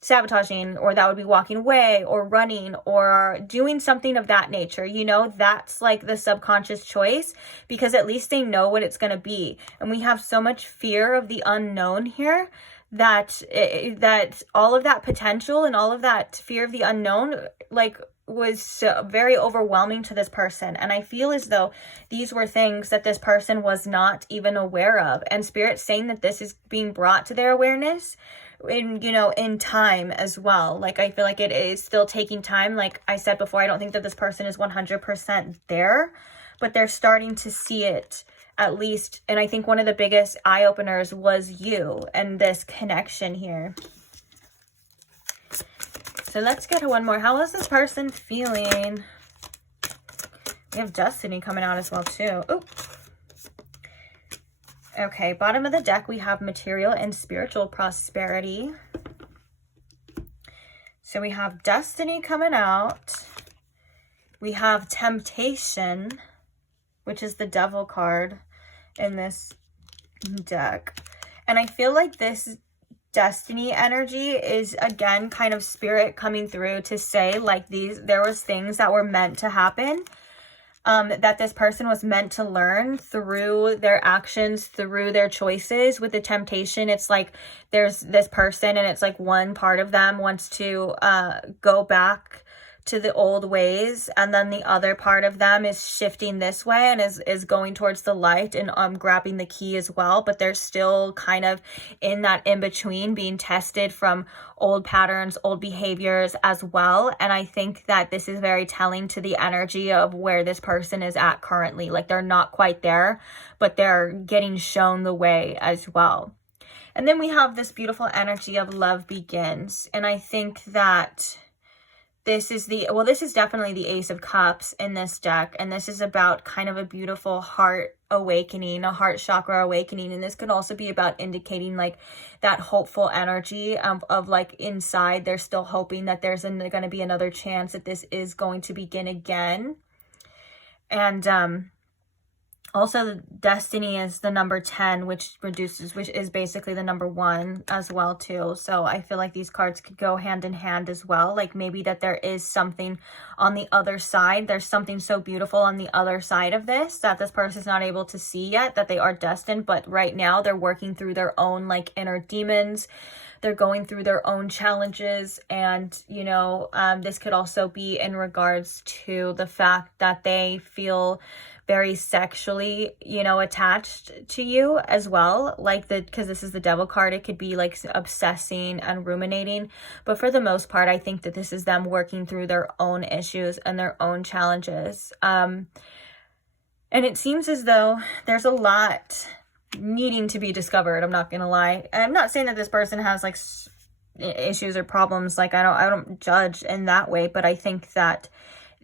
sabotaging, or that would be walking away, or running, or doing something of that nature. You know, that's like the subconscious choice, because at least they know what it's going to be. And we have so much fear of the unknown here, that all of that potential and all of that fear of the unknown like was very overwhelming to this person. And I feel as though these were things that this person was not even aware of, and Spirit's saying that this is being brought to their awareness in time as well. Like, I feel like it is still taking time. Like I said before, I don't think that this person is 100% there, but they're starting to see it at least. And I think one of the biggest eye openers was you and this connection here. So let's get one more. How is this person feeling? We have Destiny coming out as well too. Oh. Okay, bottom of the deck, we have material and spiritual prosperity. So we have Destiny coming out. We have Temptation, which is the Devil card in this deck. And I feel like this Destiny energy is, again, kind of Spirit coming through to say, like, there was things that were meant to happen. That this person was meant to learn through their actions, through their choices. With the Temptation, it's like there's this person, and it's like one part of them wants to go back to the old ways, and then the other part of them is shifting this way and is going towards the light and grabbing the key as well. But they're still kind of in that in-between, being tested from old patterns, old behaviors as well. And I think that this is very telling to the energy of where this person is at currently. Like, they're not quite there, but they're getting shown the way as well. And then we have this beautiful energy of love begins. And I think that this is definitely the Ace of Cups in this deck. And this is about kind of a beautiful heart awakening, a heart chakra awakening. And this could also be about indicating like that hopeful energy of like inside, they're still hoping that there's going to be another chance, that this is going to begin again. And also, Destiny is the number 10, which is basically the number 1 as well too. So I feel like these cards could go hand in hand as well. Like, maybe that there is something on the other side. There's something so beautiful on the other side of this that this person is not able to see yet, that they are destined. But right now they're working through their own like inner demons. They're going through their own challenges. And, this could also be in regards to the fact that they feel very sexually, attached to you as well. Like, because this is the Devil card, it could be like obsessing and ruminating. But for the most part, I think that this is them working through their own issues and their own challenges. And it seems as though there's a lot needing to be discovered. I'm not gonna lie. I'm not saying that this person has like issues or problems. Like, I don't judge in that way, but I think that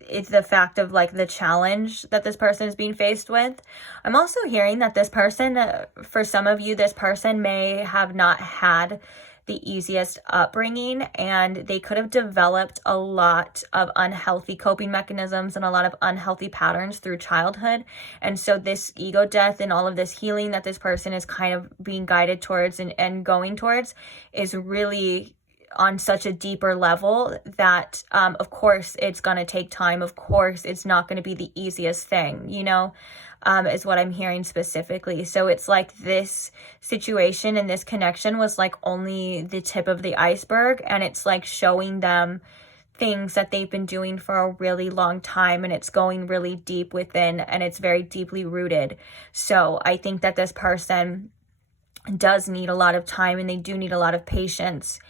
it's the fact of like the challenge that this person is being faced with. I'm also hearing that this person, for some of you, this person may have not had the easiest upbringing, and they could have developed a lot of unhealthy coping mechanisms and a lot of unhealthy patterns through childhood. And so this ego death and all of this healing that this person is kind of being guided towards and going towards is really on such a deeper level that, of course, it's going to take time. Of course, it's not going to be the easiest thing, you know, is what I'm hearing specifically. So it's like this situation and this connection was like only the tip of the iceberg, and it's like showing them things that they've been doing for a really long time, and it's going really deep within, and it's very deeply rooted. So I think that this person does need a lot of time, and they do need a lot of patience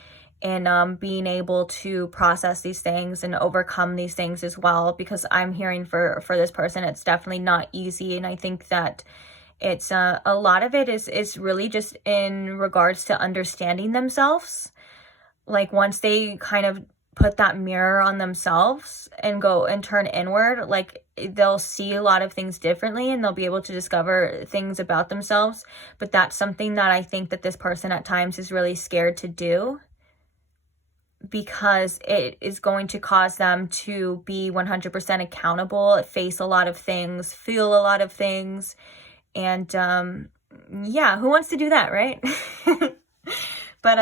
in being able to process these things and overcome these things as well, because I'm hearing for this person it's definitely not easy. And I think that it's a lot of it is really just in regards to understanding themselves. Like once they kind of put that mirror on themselves and go and turn inward, like they'll see a lot of things differently, and they'll be able to discover things about themselves. But that's something that I think that this person at times is really scared to do, because it is going to cause them to be 100% accountable, face a lot of things, feel a lot of things. And yeah, who wants to do that, right? But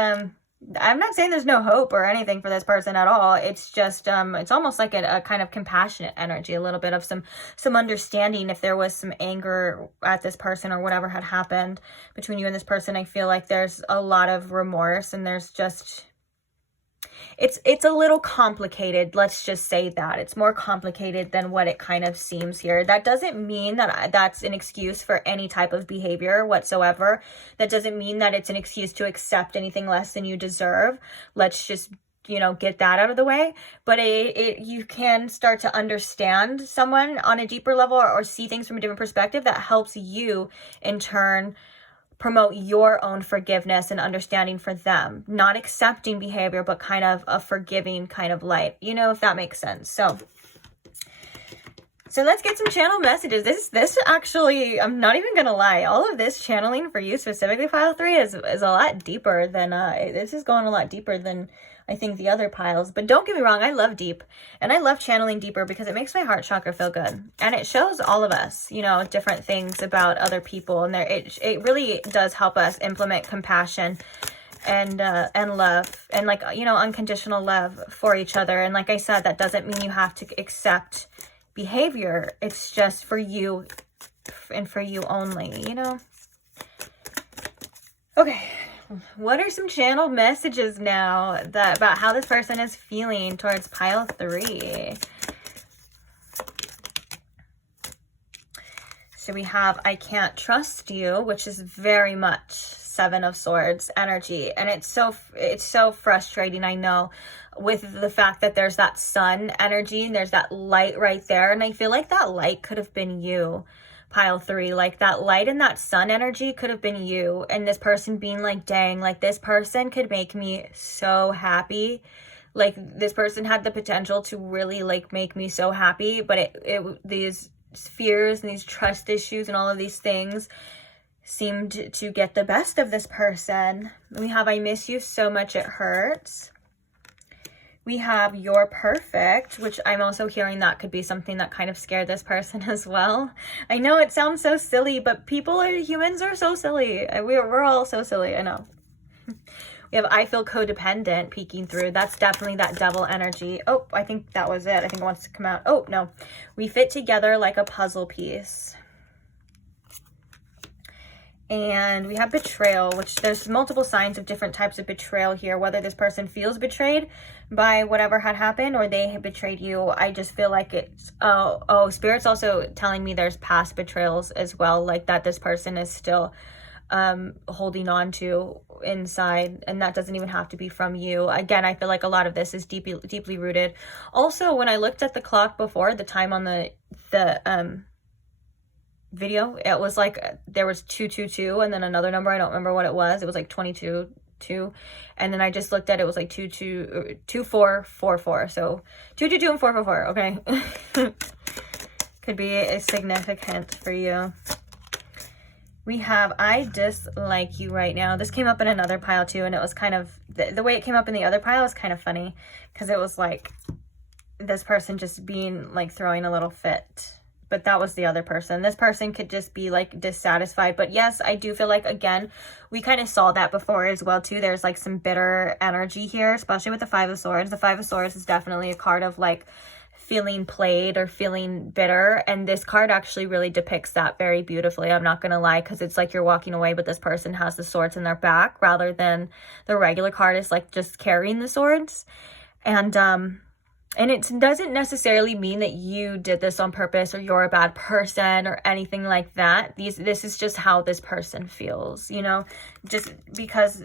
I'm not saying there's no hope or anything for this person at all. It's just, it's almost like a kind of compassionate energy, a little bit of some understanding. If there was some anger at this person or whatever had happened between you and this person, I feel like there's a lot of remorse, and there's just, it's a little complicated. Let's just say that it's more complicated than what it kind of seems here. That doesn't mean that that's an excuse for any type of behavior whatsoever. That doesn't mean that it's an excuse to accept anything less than you deserve. Let's just, you know, get that out of the way. But you can start to understand someone on a deeper level, or see things from a different perspective that helps you in turn promote your own forgiveness and understanding for them. Not accepting behavior, but kind of a forgiving kind of light, you know, if that makes sense. So let's get some channel messages. This actually, I'm not even gonna lie, all of this channeling for you specifically, pile 3, is a lot deeper than this is going a lot deeper than I think the other piles. But don't get me wrong, I love deep, and I love channeling deeper because it makes my heart chakra feel good, and it shows all of us, you know, different things about other people, and it really does help us implement compassion and love, and, like, you know, unconditional love for each other. And like I said, that doesn't mean you have to accept behavior. It's just for you and for you only, you know. Okay, what are some channel messages now about how this person is feeling towards pile 3? So we have I can't trust you, which is very much 7 of Swords energy, and it's so frustrating, I know, with the fact that there's that sun energy and there's that light right there, and I feel like that light could have been you, pile 3. Like that light and that sun energy could have been you, and this person being like, dang, like this person could make me so happy. Like this person had the potential to really like make me so happy, but these fears and these trust issues and all of these things seemed to get the best of this person. We have I miss you so much it hurts. We have you're perfect, which I'm also hearing that could be something that kind of scared this person as well. I know it sounds so silly, but humans are so silly. We're all so silly, I know. We have I feel codependent peeking through. That's definitely that devil energy. Oh, I think that was it. I think it wants to come out. Oh, no. We fit together like a puzzle piece. And we have betrayal, which there's multiple signs of different types of betrayal here, whether this person feels betrayed by whatever had happened or they have betrayed you. I just feel like it's, oh, Spirit's also telling me there's past betrayals as well, like that this person is still holding on to inside, and that doesn't even have to be from you. Again, I feel like a lot of this is deeply rooted. Also, when I looked at the clock before, the time on the video, it was like there was 222 and then another number, I don't remember what it was like 22 2, and then I just looked at it was like 2444, so 222 and 444. Okay. Could be significant for you. We have I dislike you right now. This came up in another pile too, and it was kind of the way it came up in the other pile was kind of funny, because it was like this person just being like throwing a little fit. but that was the other person. This person could just be like dissatisfied. But yes, I do feel like, again, we kind of saw that before as well too. There's like some bitter energy here, especially with the Five of Swords. The Five of Swords is definitely a card of like feeling played or feeling bitter, and this card actually really depicts that very beautifully. I'm not gonna lie, because it's like you're walking away, but this person has the swords in their back, rather than the regular card is like just carrying the swords. And it doesn't necessarily mean that you did this on purpose or you're a bad person or anything like that. This is just how this person feels, you know, just because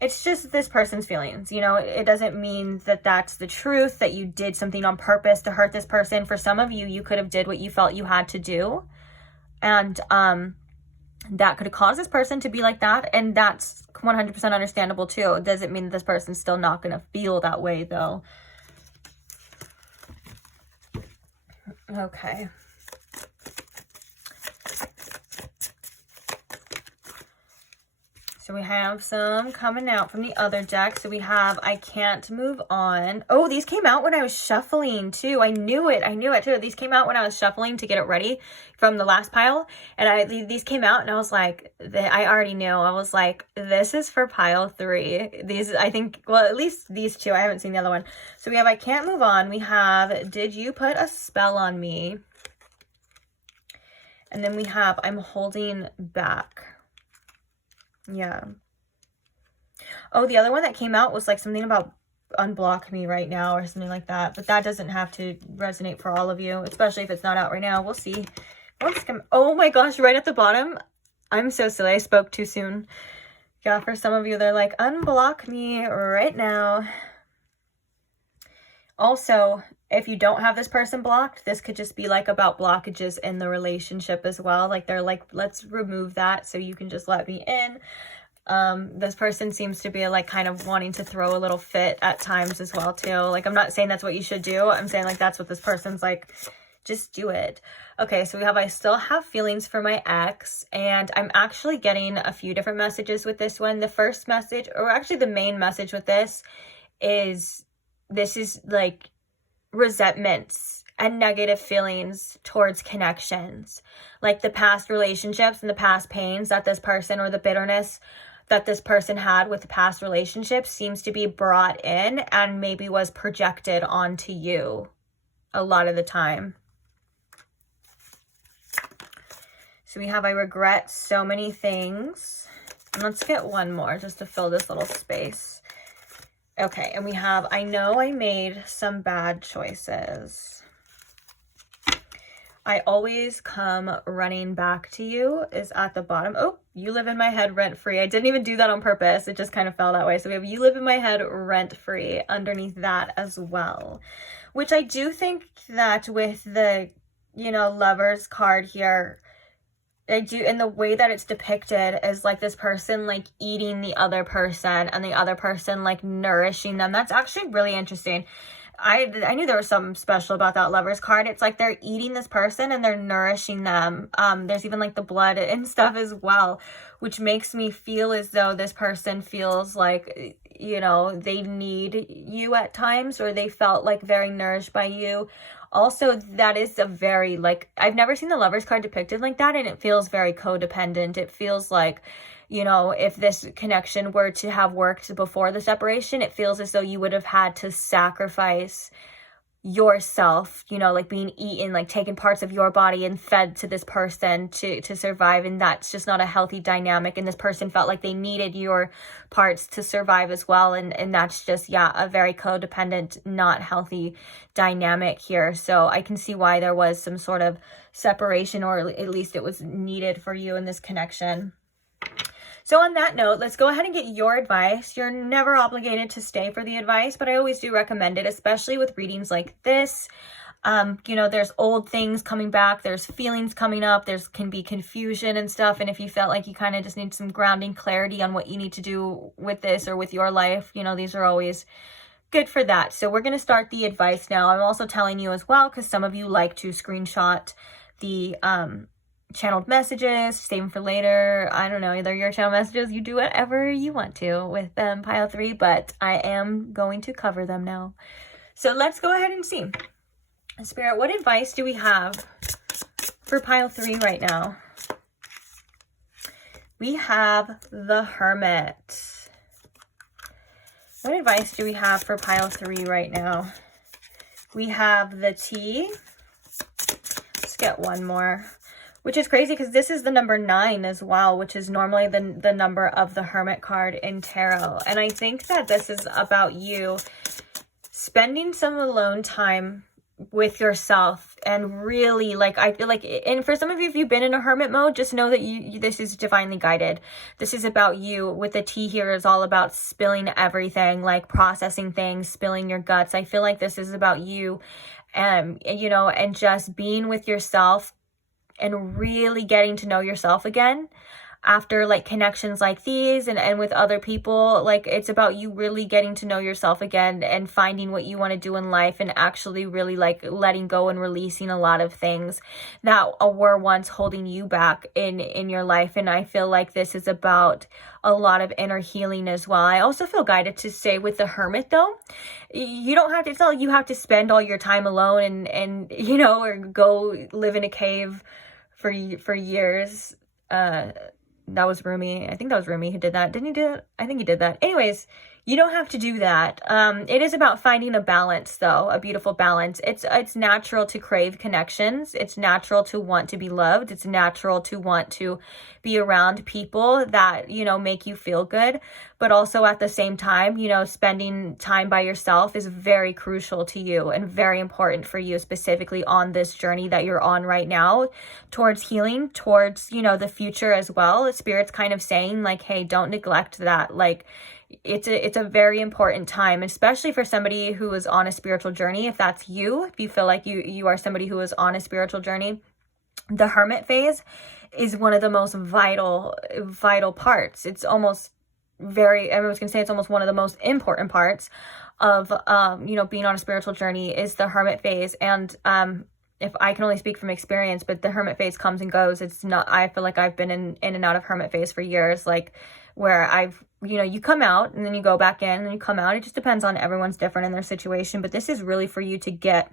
it's just this person's feelings, you know. It doesn't mean that that's the truth, that you did something on purpose to hurt this person. For some of you, you could have did what you felt you had to do. And that could have caused this person to be like that. And that's 100% understandable too. It doesn't mean that this person's still not going to feel that way though. Okay. So we have some coming out from the other deck. So we have I Can't Move On. Oh, these came out when I was shuffling too. I knew it too. These came out when I was shuffling to get it ready from the last pile. And these came out and I was like, I already knew. I was like, this is for pile 3. These, I think, well, at least these two. I haven't seen the other one. So we have I Can't Move On. We have Did You Put a Spell on Me? And then we have I'm Holding Back. Yeah. Oh, the other one that came out was like something about unblock me right now or something like that. But that doesn't have to resonate for all of you, especially if it's not out right now. We'll see. Oh my gosh, right at the bottom. I'm so silly. I spoke too soon. Yeah, for some of you, they're like, unblock me right now. Also, if you don't have this person blocked, this could just be like about blockages in the relationship as well. Like they're like, let's remove that so you can just let me in. This person seems to be like kind of wanting to throw a little fit at times as well too. Like, I'm not saying that's what you should do. I'm saying like that's what this person's like, just do it. Okay, so we have I Still Have Feelings for My Ex, and I'm actually getting a few different messages with this one. The first message, or actually the main message with this is like resentments and negative feelings towards connections, like the past relationships and the past pains that this person, or the bitterness that this person had with the past relationship, seems to be brought in and maybe was projected onto you a lot of the time. So we have I Regret So Many Things. And let's get one more just to fill this little space. Okay, and we have I Know I Made Some Bad Choices. I Always Come Running Back to You is at the bottom. Oh, You Live in My Head Rent Free. I didn't even do that on purpose. It just kind of fell that way. So we have You Live in My Head Rent Free underneath that as well. Which I do think that with the, you know, Lovers card here, I do, in the way that it's depicted as like this person like eating the other person and the other person like nourishing them. That's actually really interesting. I knew there was something special about that Lovers card. It's like they're eating this person and they're nourishing them. There's even like the blood and stuff as well, which makes me feel as though this person feels like, you know, they need you at times, or they felt like very nourished by you. Also, that is a very, like, I've never seen the Lovers card depicted like that, and it feels very codependent. It feels like, you know, if this connection were to have worked before the separation, it feels as though you would have had to sacrifice yourself, you know, like being eaten, like taking parts of your body and fed to this person to survive. And that's just not a healthy dynamic. And this person felt like they needed your parts to survive as well. And that's just, yeah, a very codependent, not healthy dynamic here. So I can see why there was some sort of separation, or at least it was needed for you in this connection. So on that note, let's go ahead and get your advice. You're never obligated to stay for the advice, but I always do recommend it, especially with readings like this. You know, there's old things coming back, there's feelings coming up, can be confusion and stuff. And if you felt like you kind of just need some grounding clarity on what you need to do with this or with your life, you know, these are always good for that. So we're going to start the advice now. I'm also telling you as well, because some of you like to screenshot the channeled messages, save them for later. I don't know, either your channel messages, you do whatever you want to with pile 3, but I am going to cover them now. So let's go ahead and see. Spirit, what advice do we have for pile 3 right now? We have the Hermit. What advice do we have for pile 3 right now? We have the T. Let's get one more. Which is crazy because this is the number 9 as well, which is normally the number of the Hermit card in tarot. And I think that this is about you spending some alone time with yourself and really, like, I feel like, and for some of you, if you've been in a hermit mode, just know that this is divinely guided. This is about you. With the T here is all about spilling everything, like processing things, spilling your guts. I feel like this is about you, you know, and just being with yourself and really getting to know yourself again after like connections like these and with other people. Like, it's about you really getting to know yourself again and finding what you want to do in life and actually really like letting go and releasing a lot of things that were once holding you back in your life. And I feel like this is about a lot of inner healing as well. I also feel guided to say with the Hermit though, you don't have to, it's not like you have to spend all your time alone and you know, or go live in a cave for years. That was Rumi. I think that was Rumi who did that. Didn't he do it? I think he did that. Anyways, you don't have to do that. It is about finding a balance though, a beautiful balance. It's natural to crave connections. It's natural to want to be loved. It's natural to want to be around people that, you know, make you feel good. But also at the same time, you know, spending time by yourself is very crucial to you and very important for you, specifically on this journey that you're on right now towards healing, towards, you know, the future as well. The Spirit's kind of saying like, hey, don't neglect that. Like, it's a very important time, especially for somebody who is on a spiritual journey. If that's you, if you feel like you are somebody who is on a spiritual journey, the Hermit phase is one of the most vital parts. It's almost very, I was gonna say it's almost one of the most important parts of you know, being on a spiritual journey is the Hermit phase. And if I can only speak from experience, but the Hermit phase comes and goes. It's not, I feel like I've been in and out of Hermit phase for years, like where I've, you know, you come out and then you go back in and then you come out. It just depends on, everyone's different in their situation, but this is really for you to get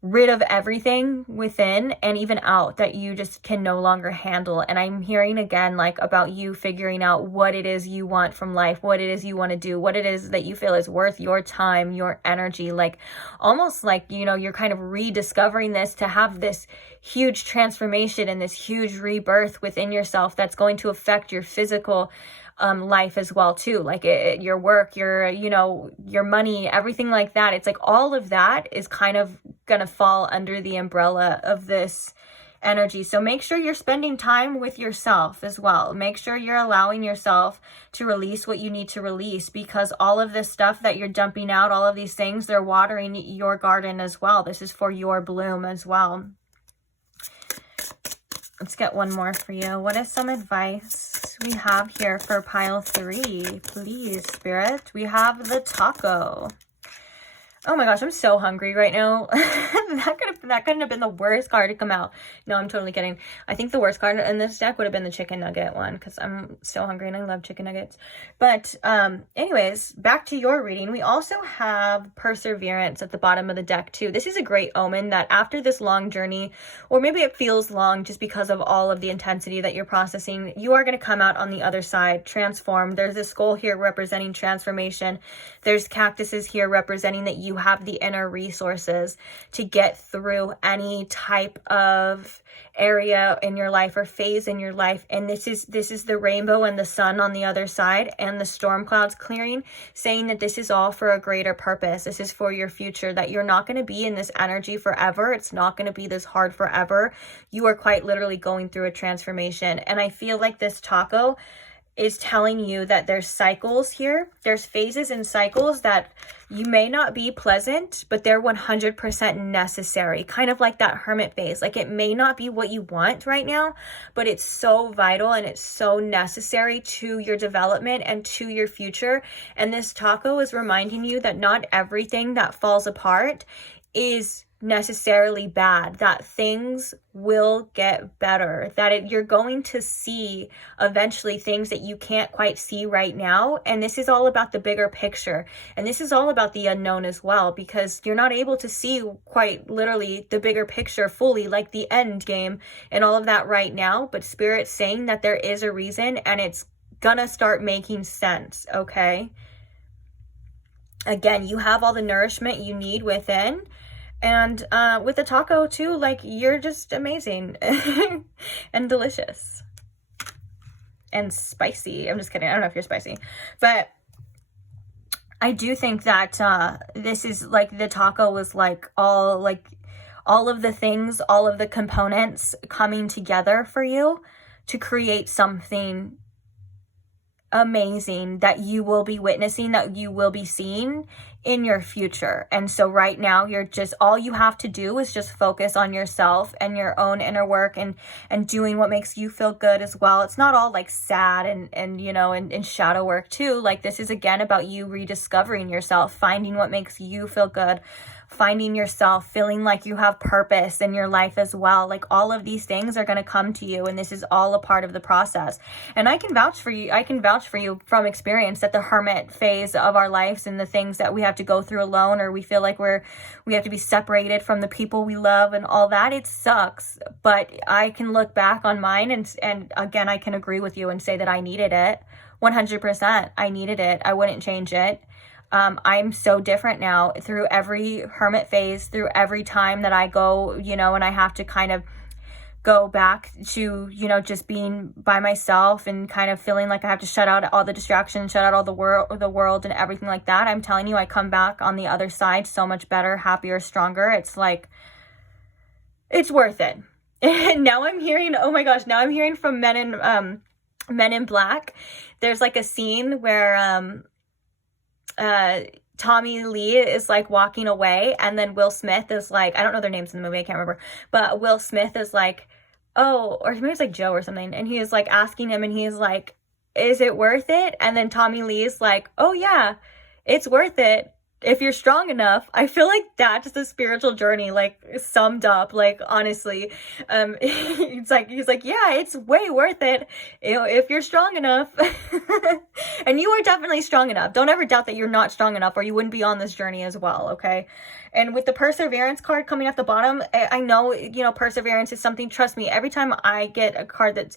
rid of everything within and even out that you just can no longer handle. And I'm hearing again, like, about you figuring out what it is you want from life, what it is you want to do, what it is that you feel is worth your time, your energy, like almost like, you know, you're kind of rediscovering this to have this huge transformation and this huge rebirth within yourself that's going to affect your physical life as well too, like your work, your, you know, your money, everything like that. It's like all of that is kind of gonna fall under the umbrella of this energy. So make sure you're spending time with yourself as well. Make sure you're allowing yourself to release what you need to release, because all of this stuff that you're dumping out, all of these things, they're watering your garden as well. This is for your bloom as well. Let's get one more for you. What is some advice we have here for pile 3? Please, Spirit. We have the taco. Oh my gosh, I'm so hungry right now. that couldn't have been the worst card to come out. No, I'm totally kidding. I think the worst card in this deck would have been the chicken nugget one, because I'm so hungry and I love chicken nuggets. But anyways, back to your reading. We also have perseverance at the bottom of the deck too. This is a great omen that after this long journey, or maybe it feels long just because of all of the intensity that you're processing, you are going to come out on the other side transformed. There's this skull here representing transformation. There's cactuses here representing that you have the inner resources to get through any type of area in your life or phase in your life. And this is the rainbow and the sun on the other side and the storm clouds clearing, saying that this is all for a greater purpose. This is for your future, that you're not going to be in this energy forever. It's not going to be this hard forever. You are quite literally going through a transformation. And I feel like this taco is telling you that there's cycles here. There's phases and cycles that you may not be pleasant, but they're 100% necessary. Kind of like that Hermit phase. Like, it may not be what you want right now, but it's so vital and it's so necessary to your development and to your future. And this taco is reminding you that not everything that falls apart is necessarily bad, that things will get better, that you're going to see eventually things that you can't quite see right now. And this is all about the bigger picture, and this is all about the unknown as well, because you're not able to see quite literally the bigger picture fully, like the end game and all of that right now. But Spirit's saying that there is a reason, and it's gonna start making sense. Okay, again, you have all the nourishment you need within. And with the taco too, like, you're just amazing and delicious and spicy. I'm just kidding. I don't know if you're spicy, but I do think that this is like, the taco was like all of the things, all of the components coming together for you to create something amazing that you will be witnessing, that you will be seeing in your future. And so right now, you're just, all you have to do is just focus on yourself and your own inner work, and doing what makes you feel good as well. It's not all like sad and you know, and shadow work too. Like, this is again about you rediscovering yourself, finding what makes you feel good, finding yourself, feeling like you have purpose in your life as well. Like, all of these things are going to come to you, and this is all a part of the process. And I can vouch for you. I can vouch for you from experience that the hermit phase of our lives, and the things that we have to go through alone, or we feel like we have to be separated from the people we love and all that, it sucks. But I can look back on mine, and again, I can agree with you and say that I needed it. 100%. I needed it. I wouldn't change it. I'm so different now through every hermit phase, through every time that I go, you know, and I have to kind of go back to, you know, just being by myself and kind of feeling like I have to shut out all the distractions, shut out all the world and everything like that. I'm telling you, I come back on the other side so much better, happier, stronger. It's like, it's worth it. And now I'm hearing, oh my gosh, now I'm hearing from Men in Black. There's like a scene where, Tommy Lee is like walking away, and then Will Smith is like, I don't know their names in the movie, I can't remember, but Will Smith is like, oh, or maybe it's like Joe or something, and he is like asking him, and he's like, is it worth it? And then Tommy Lee is like, oh yeah, it's worth it if you're strong enough. I feel like that's the spiritual journey, like, summed up, like, honestly. He's like, yeah, it's way worth it if you're strong enough. And you are definitely strong enough. Don't ever doubt that you're not strong enough, or you wouldn't be on this journey as well, okay? And with the perseverance card coming at the bottom, I know, you know, perseverance is something, trust me, every time I get a card that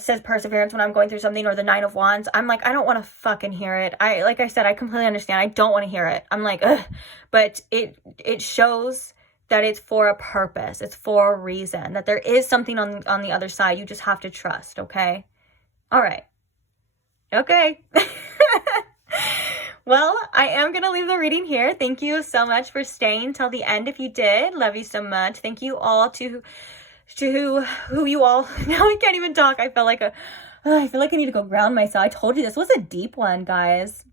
says perseverance when I'm going through something, or the Nine of Wands, I'm like, I don't want to fucking hear it. Like I said, I completely understand. I don't want to hear it. I'm like, ugh. But it shows that it's for a purpose. It's for a reason, that there is something on the other side. You just have to trust. Okay. All right. Okay. Well, I am going to leave the reading here. Thank you so much for staying till the end. If you did, love you so much. Thank you all to who you all, now I can't even talk. I feel like I need to go ground myself. I told you this was a deep one, guys,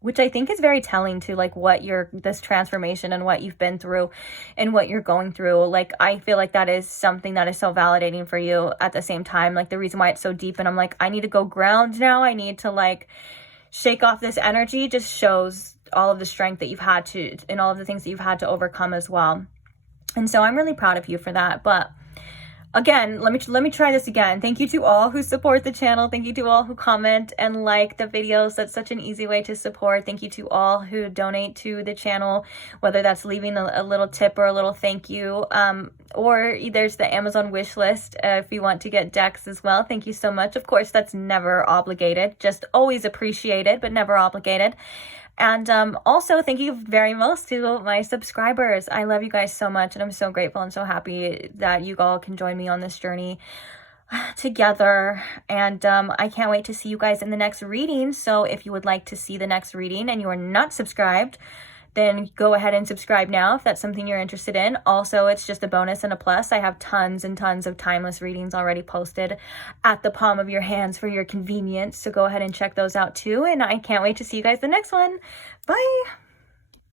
which I think is very telling to like what this transformation and what you've been through and what you're going through. Like, I feel like that is something that is so validating for you at the same time. Like, the reason why it's so deep, and I'm like, I need to go ground now. I need to like shake off this energy, just shows all of the strength that you've had to, and all of the things that you've had to overcome as well. And so I'm really proud of you for that. But again, let me try this again. Thank you to all who support the channel. Thank you to all who comment and like the videos. That's such an easy way to support. Thank you to all who donate to the channel, whether that's leaving a little tip or a little thank you, or there's the Amazon wish list if you want to get decks as well. Thank you so much. Of course, that's never obligated, just always appreciated, but never obligated. And also, thank you very much to my subscribers. I love you guys so much, and I'm so grateful and so happy that you all can join me on this journey together. And I can't wait to see you guys in the next reading. So if you would like to see the next reading and you are not subscribed, then go ahead and subscribe now if that's something you're interested in. Also, it's just a bonus and a plus. I have tons and tons of timeless readings already posted at the palm of your hands for your convenience. So go ahead and check those out too. And I can't wait to see you guys the next one. Bye.